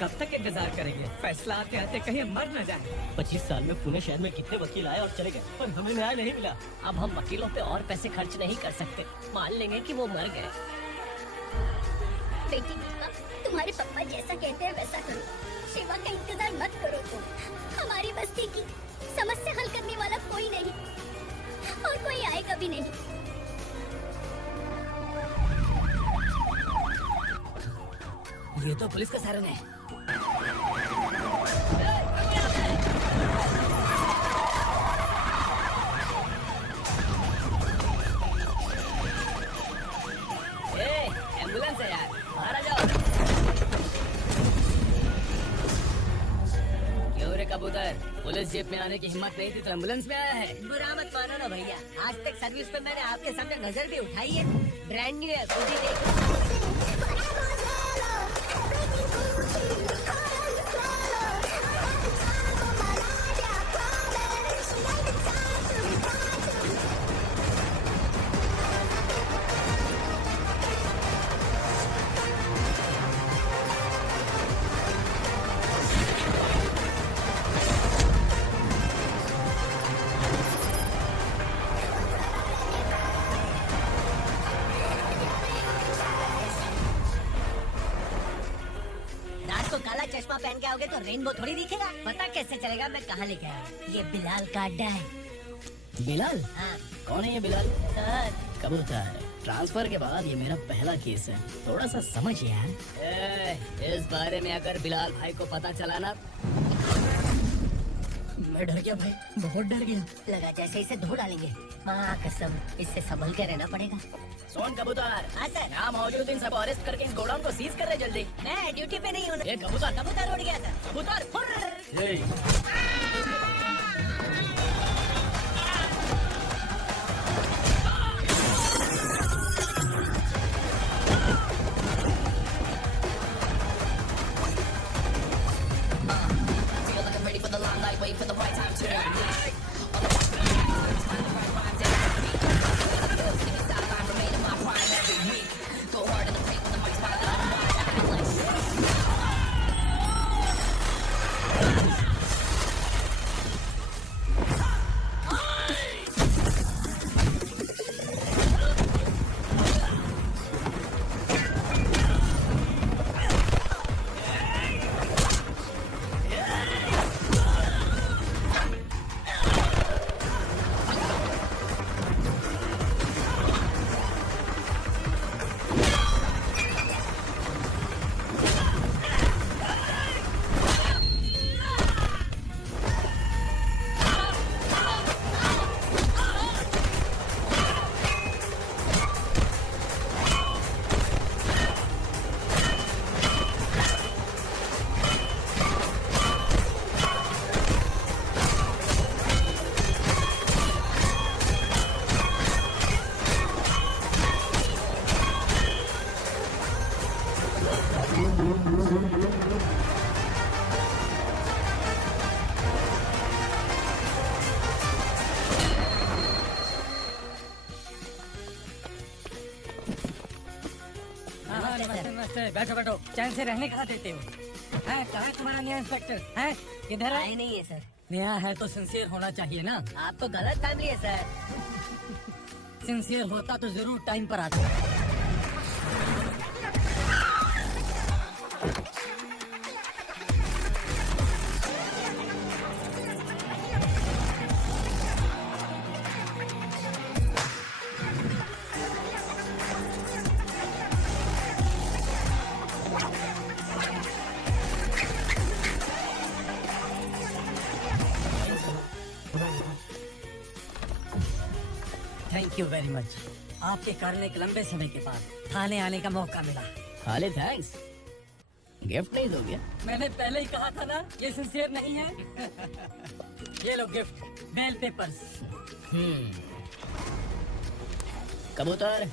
कब तक इंतजार करेंगे? फैसला आते आते कहीं मर न जाए। 25 साल में पुणे शहर में कितने वकील आए और चले गए, पर हमें न्याय नहीं मिला। अब हम वकीलों पे और पैसे खर्च नहीं कर सकते। मान लेंगे कि वो मर गए। बेटी दीपा, तुम्हारे पापा जैसा कहते हैं वैसा करो। शिवा का इंतजार मत करो तुम। हमारी बस्ती की समस्या हल करने वाला कोई नहीं और कोई आएगा भी नहीं। ये तो पुलिस का सायरन है। एम्बुलेंस है यार, बाहर आ जाओ। क्यों रे कबूतर, पुलिस जीप में आने की हिम्मत नहीं थी तो एम्बुलेंस में आया है? बुरा मत मानो ना भैया, आज तक सर्विस पे मैंने आपके सामने नजर भी उठाई है। ब्रांड न्यू है, खुद ही देखो। रात को काला चश्मा पहन के आओगे तो रेनबो थोड़ी दिखेगा। पता कैसे चलेगा मैं कहाँ लेके आया? ये बिलाल का अड्डा है। बिलाल? हाँ कौन है ये बिलाल? सर, कबूतर, ट्रांसफर के बाद ये मेरा पहला केस है, थोड़ा सा समझ यार। इस बारे में अगर बिलाल भाई को पता चला ना, मैं डर गया भाई, बहुत डर गया। लगा जैसे इसे धो डालेंगे। माँ कसम, इससे संभल के रहना पड़ेगा। सोन कबूतर, हाँ सर। यहाँ मौजूद इन सबको अरेस्ट करके इस गोडाउन को सीज कर रहे जल्दी। मैं ड्यूटी पे नहीं हूँ। ये कबूतर, कबूतर उड़ गया था। कबूतर, फुर्र। बैठो बैठो, चैन से रहने कहाँ देते हो? है कहाँ है तुम्हारा नया इंस्पेक्टर? है किधर है? आए नहीं है सर। नया है तो सिंसियर होना चाहिए ना। आप तो गलत फैमिली है सर। सिंसियर होता तो जरूर टाइम पर आता। Thank you very much. आपके कारण एक लंबे समय के बाद थाने आने का मौका मिला। हाले थैंक्स, गिफ्ट नहीं दोगे? मैंने पहले ही कहा था ना, ये सिंसियर नहीं है। ये लो गिफ्ट, बेल पेपर्स। कबूतर,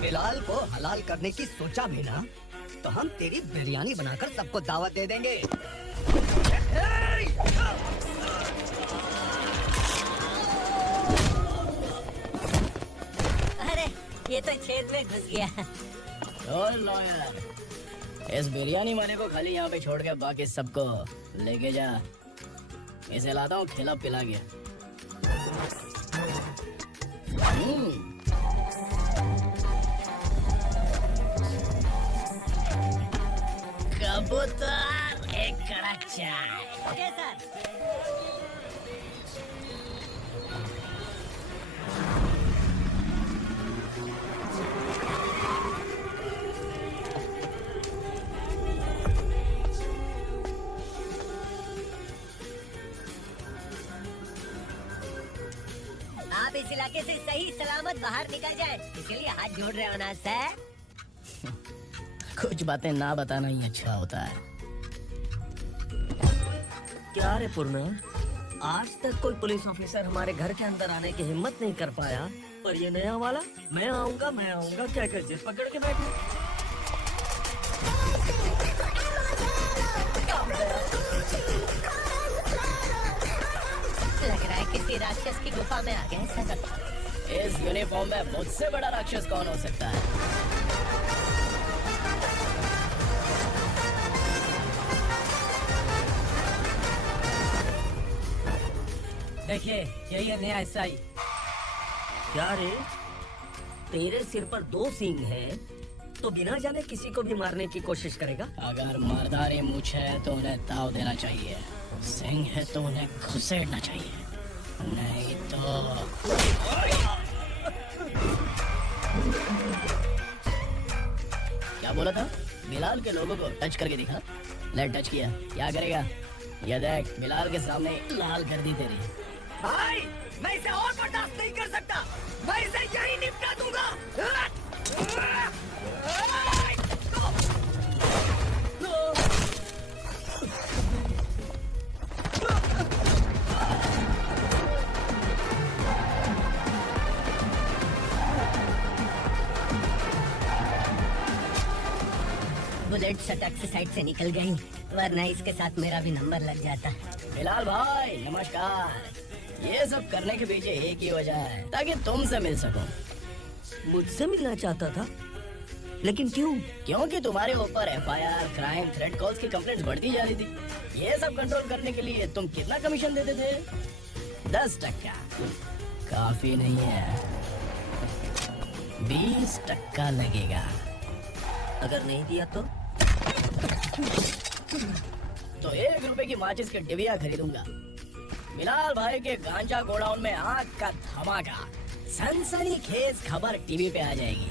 बिलाल को हलाल करने की सोचा भी ना, तो हम तेरी बिरयानी बनाकर सबको दावत दे देंगे। ये तो छेद में घुस गया। और लॉयर, इस बिरयानी वाले को खाली यहाँ पे छोड़ के बाकी सबको लेके जा। इसे लाता हूँ खिला पिला के। कबूतर, एक कड़क चाय। Okay sir. आप इस इलाके से सही सलामत बाहर निकल जाए, इसलिए हाथ जोड़ रहे हो ना सर। कुछ बातें ना बताना ही अच्छा होता है। क्या रे पूर्णा, आज तक कोई पुलिस ऑफिसर हमारे घर के अंदर आने की हिम्मत नहीं कर पाया, पर ये नया वाला मैं आऊंगा क्या कर जिद पकड़ के बैठे। लग रहा है किसी राक्षस की गुफा में आ गए सर। इस यूनिफॉर्म में मुझसे बड़ा राक्षस कौन हो सकता है? देखिए, यही है नया एसआई। क्या रे, तेरे सिर पर 2 सींग हैं, तो बिना जाने किसी को भी मारने की कोशिश करेगा? अगर मर्दारी मूछ है तो उन्हें ताव देना चाहिए, सिंह है तो उन्हें घुसेड़ना चाहिए, नहीं तो। क्या बोला था? बिलाल के लोगों को टच करके दिखा। ले टच किया, क्या करेगा? ये देख, बिलाल के सामने लाल कर दी तेरी। भाई, मैं इसे और बर्दाश्त नहीं कर सकता। मैं इसे यहीं निपटा दूंगा। बुलेट सटक से साइड से निकल गई, वरना इसके साथ मेरा भी नंबर लग जाता। बिलाल भाई नमस्कार। ये सब करने के पीछे एक ही वजह है, ताकि तुमसे मिल सकूं। मुझसे मिलना चाहता था, लेकिन क्यों? क्योंकि तुम्हारे ऊपर एफआईआर, क्राइम, थ्रेट कॉल्स की कंप्लेंट्स बढ़ती जा रही थी। ये सब कंट्रोल करने के लिए तुम कितना कमीशन देते थे? 10%। काफी नहीं है, 20% लगेगा। अगर नहीं दिया तो 1 रुपए की माचिस के डिबिया खरीदूंगा। बिलाल भाई के गांजा गोडाउन में आग का धमाका, सनसनीखेज खबर टीवी पे आ जाएगी।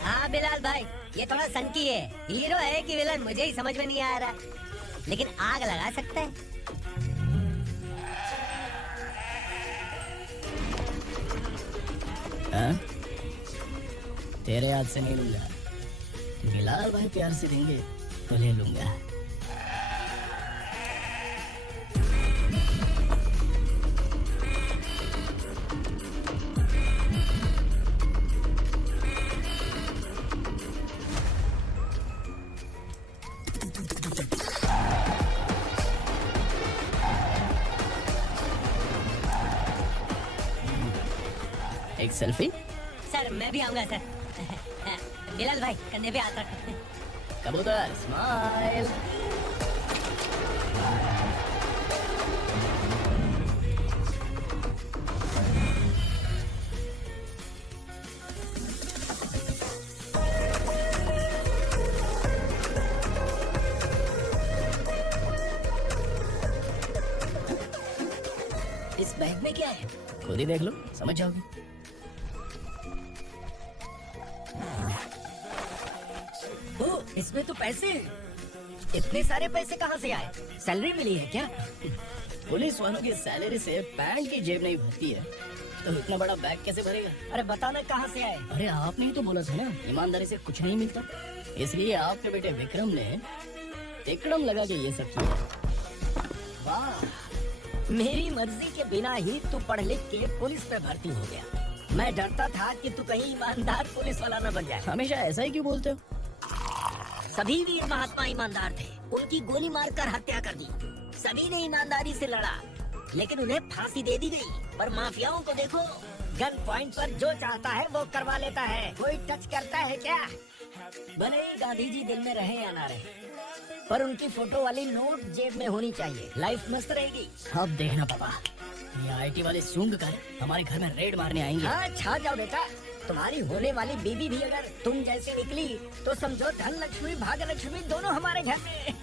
हाँ बिलाल भाई, ये थोड़ा सनकी है। हीरो है कि विलन मुझे ही समझ में नहीं आ रहा, लेकिन आग लगा सकता है। हाँ? तेरे हाथ से नहीं लूंगा, बिलाल भाई प्यार से देंगे तो ले लूंगा। एक सेल्फी? सर मैं भी आऊंगा सर। बिलाल भाई कंधे पे हाथ रखो। कबूतर स्माइल। इस बैग में क्या है? खुद ही देख लो, समझ जाओगे। ओ, इसमें तो पैसे हैं। इतने सारे पैसे कहाँ से आए? सैलरी मिली है क्या? पुलिस वालों की सैलरी से पैंट की जेब नहीं भरती है, तो इतना बड़ा बैग कैसे भरेगा? अरे बताना कहाँ से आए? अरे आपने ही तो बोला था ना, ईमानदारी से कुछ नहीं मिलता, इसलिए आपके बेटे विक्रम ने तिकड़म लगा के ये सब किया। वाह, मेरी मर्जी के बिना ही तू पढ़ लिख के पुलिस में भर्ती हो गया। मैं डरता था कि तू कहीं ईमानदार पुलिस वाला न बन जाए। हमेशा ऐसा ही क्यों बोलते हो? सभी वीर महात्मा ईमानदार थे, उनकी गोली मारकर हत्या कर दी। सभी ने ईमानदारी से लड़ा, लेकिन उन्हें फांसी दे दी गई। पर माफियाओं को देखो, गन पॉइंट पर जो चाहता है वो करवा लेता है। कोई टच करता है क्या? भले ही गांधी जी दिल में रहे या ना रहे, पर उनकी फोटो वाली नोट जेब में होनी चाहिए। लाइफ मस्त रहेगी। अब देखना पापा, ये आईटी वाले सूंघ कर हमारे घर में रेड मारने आएंगे। हाँ, छा जाओ बेटा। तुम्हारी होने वाली बीवी भी अगर तुम जैसे निकली तो समझो धन लक्ष्मी भाग्य लक्ष्मी दोनों हमारे घर में।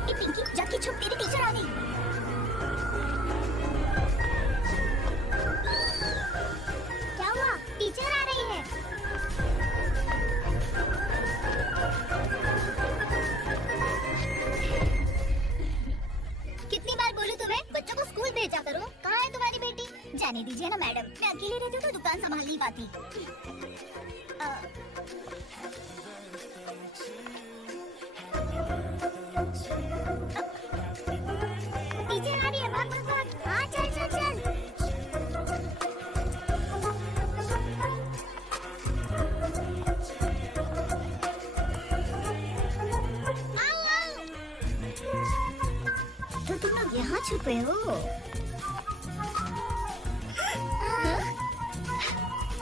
ए पिंकी, जाके छुप, तेरी टीचर आ गई। क्या हुआ? टीचर आ रही है। कितनी बार बोलूं तुम्हें, बच्चों को स्कूल भेजा करो। कहाँ है तुम्हारी बेटी? जाने दीजिए ना मैडम, मैं अकेली रहती हूँ तो दुकान संभाल नहीं पाती। टीचर आ रही है, भाग भाग भाग। हाँ, चल चल चल। आओ आओ। तो तुम लोग यहाँ छुपे हो?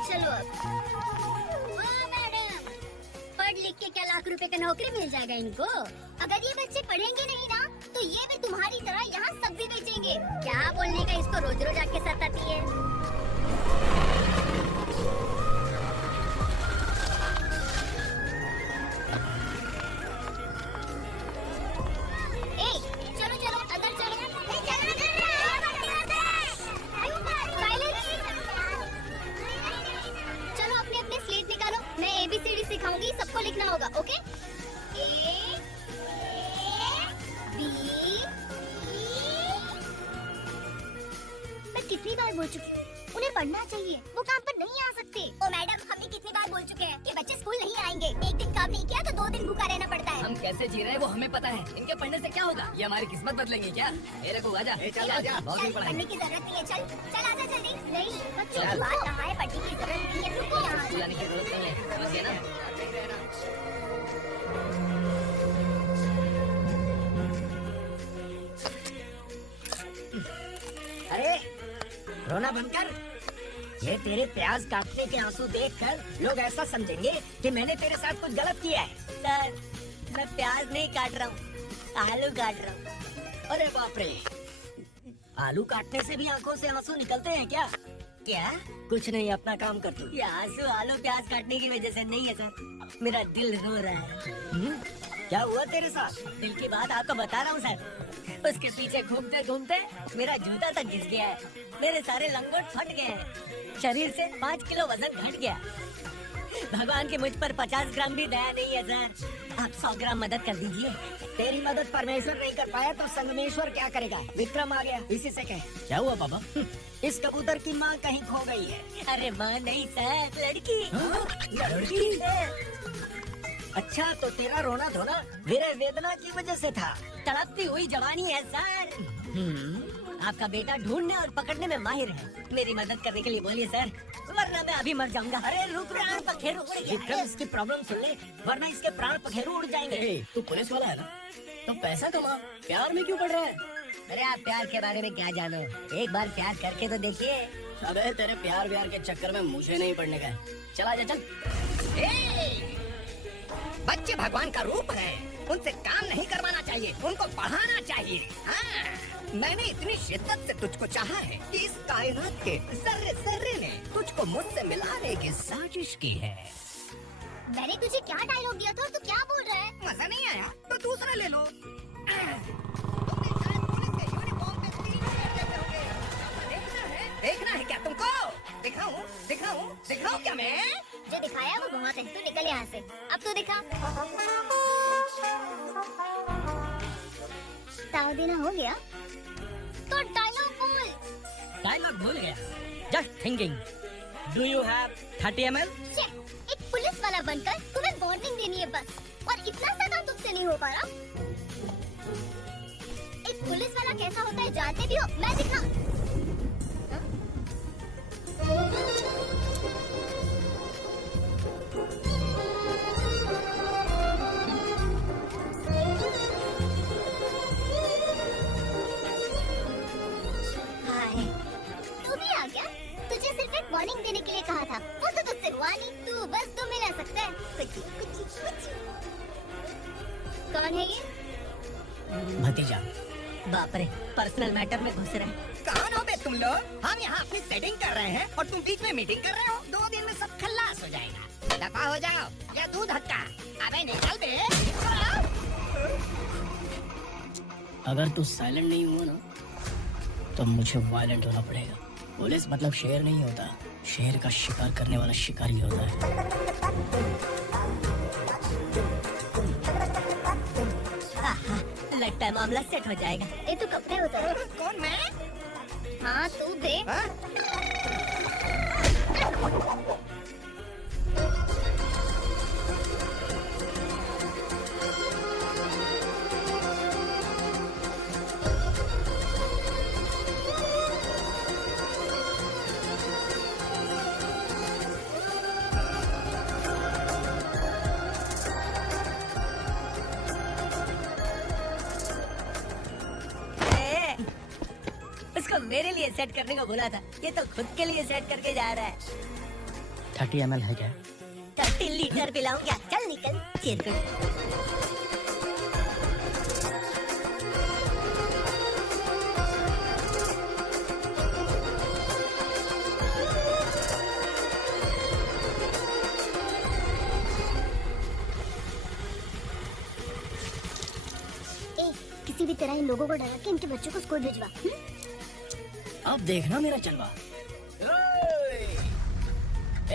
चलो अब। वाह मैडम, पढ़ लिख के क्या लाख रुपए का नौकरी मिल जाएगा इनको। अगर ये बच्चे पढ़ेंगे नहीं ना तो ये भी तुम्हारी तरह यहाँ सब्जी बेचेंगे। क्या बोलने का इसको रोज रोज आके सताती है। ए, चलो चलो अंदर चलो। ए, चलो चलो अपने अपने स्लेट निकालो, मैं ABCD सिखाऊंगी, सबको लिखना होगा। ओके? A B मैं कितनी बार बोल चुकी हूँ, उन्हें पढ़ना चाहिए, वो काम पर नहीं आ सकते। ओ मैडम, हमने कितनी बार बोल चुके हैं कि बच्चे स्कूल नहीं आएंगे। एक दिन काम नहीं किया तो 2 दिन भूखा रहना पड़ता है। हम कैसे जी रहे हैं वो हमें पता है। इनके पढ़ने से क्या होगा? ये हमारी किस्मत बदलेंगे क्या? मेरे को आजा। चल आजा, बहुत चल, दिन पढ़ाएंगे। पढ़ने की जरूरत नहीं है। चल आजा जल्दी। नहीं, बच्चों की बात कहाँ है, पढ़ने की जरूरत नहीं है। रुको यहाँ। बुलाने की जरूरत नहीं है, समझ गए ना? अरे रोना बंद कर। ये तेरे प्याज काटने के आंसू देखकर लोग ऐसा समझेंगे कि मैंने तेरे साथ कुछ गलत किया है। सर, मैं प्याज नहीं काट रहा हूँ, आलू काट रहा हूँ। अरे बाप रे, आलू काटने से भी आंखों से आंसू निकलते हैं क्या? क्या? कुछ नहीं, अपना काम कर तू। ये आंसू आलू प्याज काटने की वजह से नहीं है सर, मेरा दिल रो रहा है। क्या हुआ तेरे साथ? दिल की बात आपको बता रहा हूँ सर। उसके पीछे घूमते घूमते मेरा जूता तक घिस गया है, मेरे सारे लंगोट फट गए हैं, शरीर से 5 किलो वजन घट गया। भगवान की मुझ पर 50 ग्राम भी दया नहीं है सर, आप 100 ग्राम मदद कर दीजिए। तेरी मदद परमेश्वर नहीं कर पाया तो संगमेश्वर क्या करेगा? विक्रम आ गया, इसी से कहे। क्या हुआ पापा? इस कबूतर की माँ कहीं खो गई है। अरे माँ नहीं सर, लड़की। लड़की? अच्छा, तो तेरा रोना धोना वीर वेदना की वजह से था। तड़पती हुई जवानी है सर। आपका बेटा ढूंढने और पकड़ने में माहिर है। मेरी मदद करने के लिए बोलिए सर, वरना मैं अभी मर जाऊंगा। अरे रुक, प्राण पखेरु उड़ गया। विक्रम, इसकी प्रॉब्लम सुन ले, वरना इसके प्राण पखेरु उड़ जाएंगे। तू पुलिस वाला है ना, तो पैसा कमा, प्यार में क्यों पड़ रहा है? अरे आप प्यार के बारे में क्या जानो, एक बार प्यार करके तो देखिए। अबे तेरे प्यार व्यार के चक्कर में मुझे नहीं पड़ने का है। चला जा, चल। बच्चे भगवान का रूप है, उनसे काम नहीं करवाना चाहिए, उनको पढ़ाना चाहिए। हाँ, मैंने इतनी शिद्दत से तुझको चाहा है कि इस कायनात के जर्रे जर्रे ने तुझको मुझसे मिलाने की साजिश की है। मैंने तुझे क्या डायलॉग दिया था और तू क्या बोल रहा है? मजा नहीं आया तो दूसरा ले लो। देखना है क्या तुमको? दिखाऊं क्या मैं? जो दिखाया वो बहुत है, तू निकल यहाँ से। अब तू दिखा। ताव देना हो गया? डायलॉग भूल गया। Just thinking, do you have 30 ml? एक पुलिस वाला बनकर तुम्हें वार्निंग देनी है बस, और इतना सा काम तुमसे नहीं हो पा रहा। एक पुलिस वाला कैसा होता है जानते भी हो? मैं दिखा। तुझे सिर्फ एक वार्निंग देने के लिए कहा था, वो तो तुझसे हुआ नहीं। तू बस 2 मिला सकता है। कुछ। कौन है ये? भतीजा। बाप रे, पर्सनल मैटर में घुस रहे। कौन हो बे तुम लोग? हम यहाँ अपनी सेटिंग कर रहे हैं और तुम बीच में मीटिंग कर रहे हो। 2 दिन में सब खल्लास हो जाएगा। दफा हो जाओ या दूध हक्का। अबे निकल बे। अगर तू साइलेंट नहीं हुआ ना तो मुझे वायलेंट होना पड़ेगा। पुलिस मतलब शेर नहीं होता, शेर का शिकार करने वाला शिकारी होता है। लगता है मामला सेट हो जाएगा। ये तो कपड़े उतार। कौन मैं? हाँ तू दे। उसको मेरे लिए सेट करने को बोला था, ये तो खुद के लिए सेट करके जा रहा है। 30 ml है क्या? 30 लीटर पिलाऊं क्या? चल निकल चिरकुट। किसी भी तरह इन लोगों को डरा के इनके बच्चों को स्कूल भिजवा। अब देखना मेरा जलवा।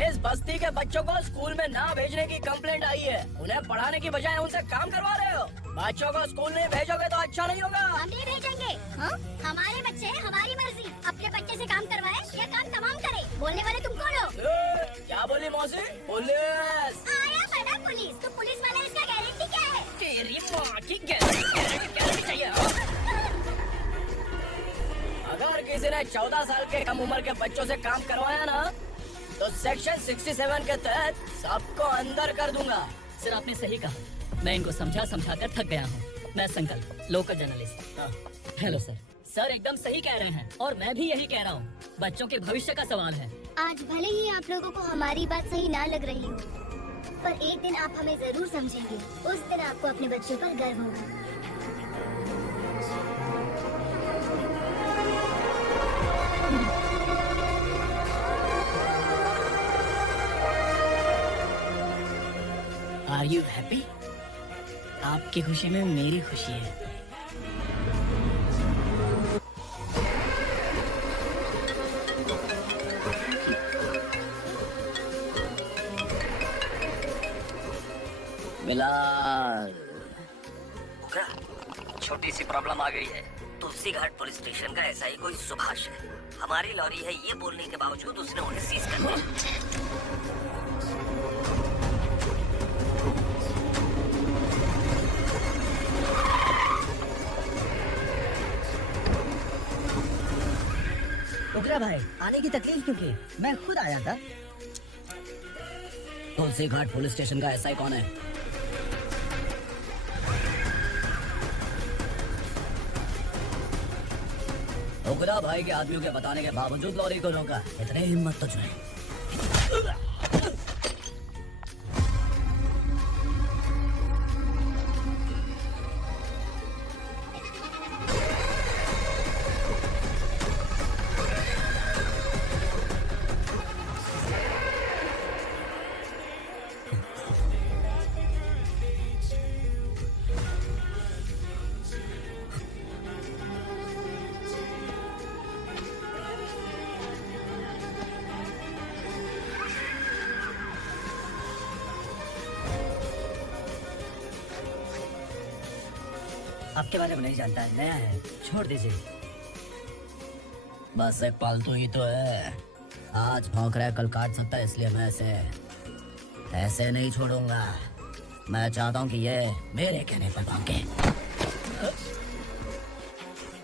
इस बस्ती के बच्चों को स्कूल में ना भेजने की कंप्लेंट आई है। उन्हें पढ़ाने की बजाय उनसे काम करवा रहे हो। बच्चों को स्कूल नहीं भेजोगे तो अच्छा नहीं होगा। हम नहीं भेजेंगे। हाँ? हमारे बच्चे हैं, हमारी मर्जी। अपने बच्चे से काम करवाए या काम तमाम करे। बोलने वाले तुम कौन हो? क्या बोली मौसी? पुलिस आया बड़ा पुलिस। तो पुलिस वाला इसका गारंटी क्या है? तेरी माँ की गारंटी चाहिए। अगर किसी ने 14 साल के कम उम्र के बच्चों से काम करवाया ना तो सेक्शन 67 के तहत सबको अंदर कर दूंगा। सर आपने सही कहा, मैं इनको समझा कर थक गया हूँ। मैं संकल्प, local journalist. Hello sir. Sir एकदम सही कह रहे हैं और मैं भी यही कह रहा हूँ। बच्चों के भविष्य का सवाल है। आज भले ही आप लोगों को हमारी बात सही ना लग रही हो, पर एक दिन आप हमें जरूर समझेंगे। उस दिन आपको अपने बच्चों पर गर्व होगा। Are you happy? आपकी खुशी में मेरी खुशी है। बिलाल, छोटी सी प्रॉब्लम आ गई है। तुलसी घाट पुलिस स्टेशन का ऐसा ही कोई सुभाष है। हमारी लॉरी है ये बोलने के बावजूद उसने उन्हें सीज कर दिया। उकरा भाई, आने की तकलीफ क्यों की? मैं खुद आया था। तुलसी घाट पुलिस स्टेशन का एसआई कौन है? उकरा भाई के आदमियों के बताने के बावजूद लॉरी को रोका। इतनी हिम्मत तुझ में? आपके बारे में नहीं जानता है, नया है, छोड़ दीजिए। बस एक पालतू ही तो है। आज भौंक रहा है, कल काट सकता है, इसलिए मैं ऐसे नहीं छोड़ूंगा। मैं चाहता हूँ कि ये मेरे कहने पर भौंके।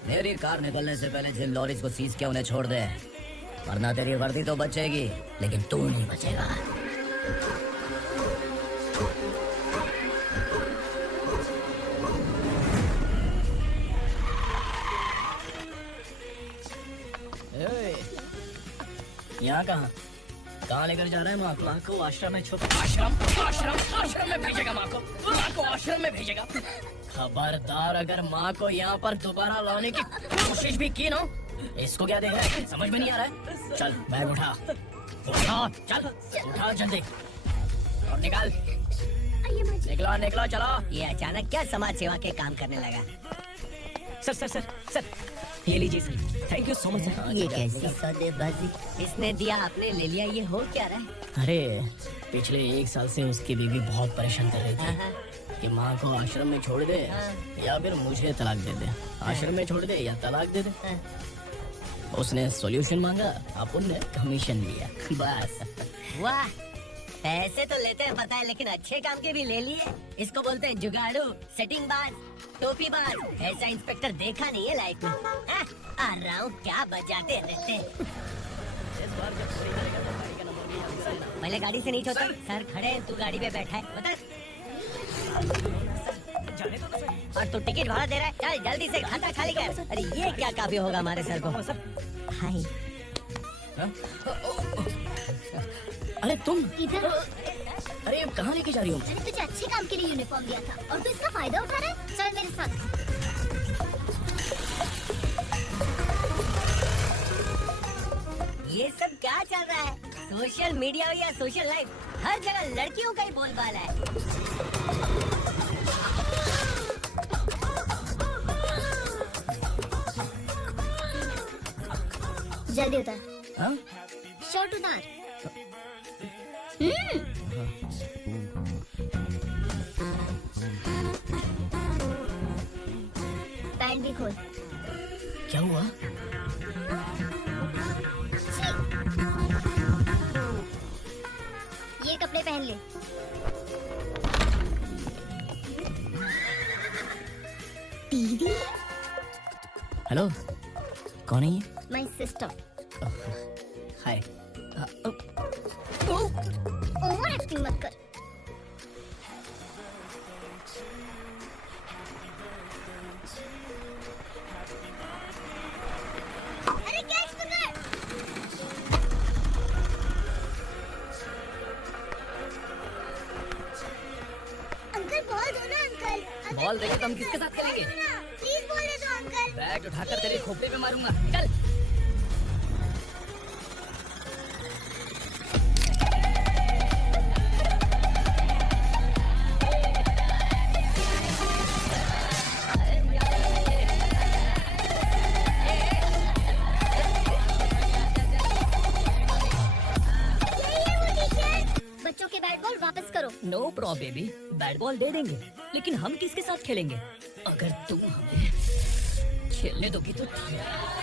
मेरी कार निकलने से पहले जिन लॉरीज को सीज किया उन्हें छोड़ दे, वरना तेरी वर्दी तो बचेगी लेकिन तू नहीं बचेगा। यहाँ कहाँ लेकर जा रहे हैं माँ को? माँ को आश्रम में छुप आश्रम आश्रम आश्रम में भेजेगा माँ को आश्रम में भेजेगा। खबरदार, अगर माँ को यहाँ पर दोबारा लाने की कोशिश भी की ना, इसको क्या देख रहा है? समझ में नहीं आ रहा है? चल बैग उठा, चल उठा जल्दी और निकाल। निकला चलो। ये अचानक क्या समाज सेवा के काम करने लगा? सर ये लीजिए sir, thank you so much sir. ये कैसी सौदेबाजी? इसने दिया, आपने ले लिया, ये हो क्या रहा है? अरे पिछले 1 साल से उसकी बीवी बहुत परेशान कर रही थी कि माँ को आश्रम में छोड़ दे या फिर मुझे तलाक दे दे। आश्रम में छोड़ दे या तलाक दे दे। उसने सॉल्यूशन मांगा, अपन ने कमीशन लिया, बस। वाह, पैसे तो लेते हैं पता है, लेकिन अच्छे काम के भी ले लिए। इसको बोलते हैं जुगाड़ू, सेटिंग बाज, टोपी बाज। ऐसा इंस्पेक्टर देखा नहीं है लाइफ में। आ रहा हूँ, क्या बजाते रहते हैं। पहले गाड़ी से नहीं छोड़ता। सर खड़े हैं, तू गाड़ी पे बैठा है, बता। और तू टिकट भाड़ा दे रहा है? चल जल्दी से खाता खाली कर। अरे ये क्या काफी होगा हमारे सर को। हाय, अरे तुम इधर। अरे अब कहाँ लेके जा रही हो? मैंने तुझे अच्छे काम के लिए यूनिफॉर्म दिया था और तू इसका फायदा उठा रहा है। चल मेरे साथ। ये सब क्या चल रहा है? सोशल मीडिया हो या सोशल लाइफ, हर जगह लड़कियों का ही बोलबाला है। जल्दी उतार। हाँ? शर्ट उतार। पैंट भी खोल। क्या हुआ? ये कपड़े पहन ले। दीदी, हेलो, कौन है ये? My sister. Hi. Over acting मत कर। अरे कैच पकड़। अंकल बॉल दो ना अंकल। बॉल देंगे तो हम किसके साथ खेलेंगे? प्लीज बॉल दे दो अंकल। बैट उठाकर तेरे खोपड़े पे मारूंगा। चल। बच्चों के बैट बॉल वापस करो। No problem baby, bat ball दे देंगे, लेकिन हम किसके साथ खेलेंगे? अगर तुम हमें खेलने दोगी तो ठीक है।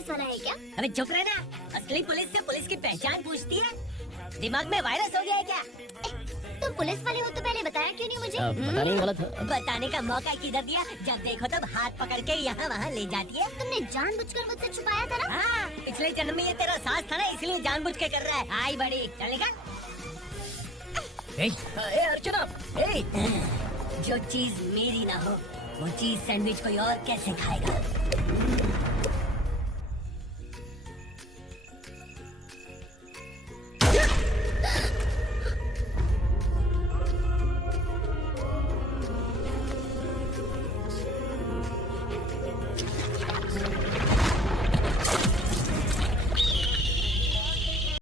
पुलिस वाला है क्या? अबे चुप रहना। असली पुलिस से पुलिस की पहचान पूछती है? दिमाग में वायरस हो गया है क्या? तुम पुलिस वाले हो तो पहले बताया क्यों नहीं मुझे? बताने वाला था। बताने का मौका किधर दिया? जब देखो तब हाथ पकड़ के यहाँ वहाँ ले जाती है। तुमने जानबूझकर मुझसे छुपाया था ना? हाँ, पिछले जन्म में ये तेरा सास था ना, इसलिए जानबूझ के कर रहा है। आई बड़ी, चल निकल। ए अर्चना, जो चीज मेरी ना हो वो चीज सैंडविच कोई और कैसे खाएगा?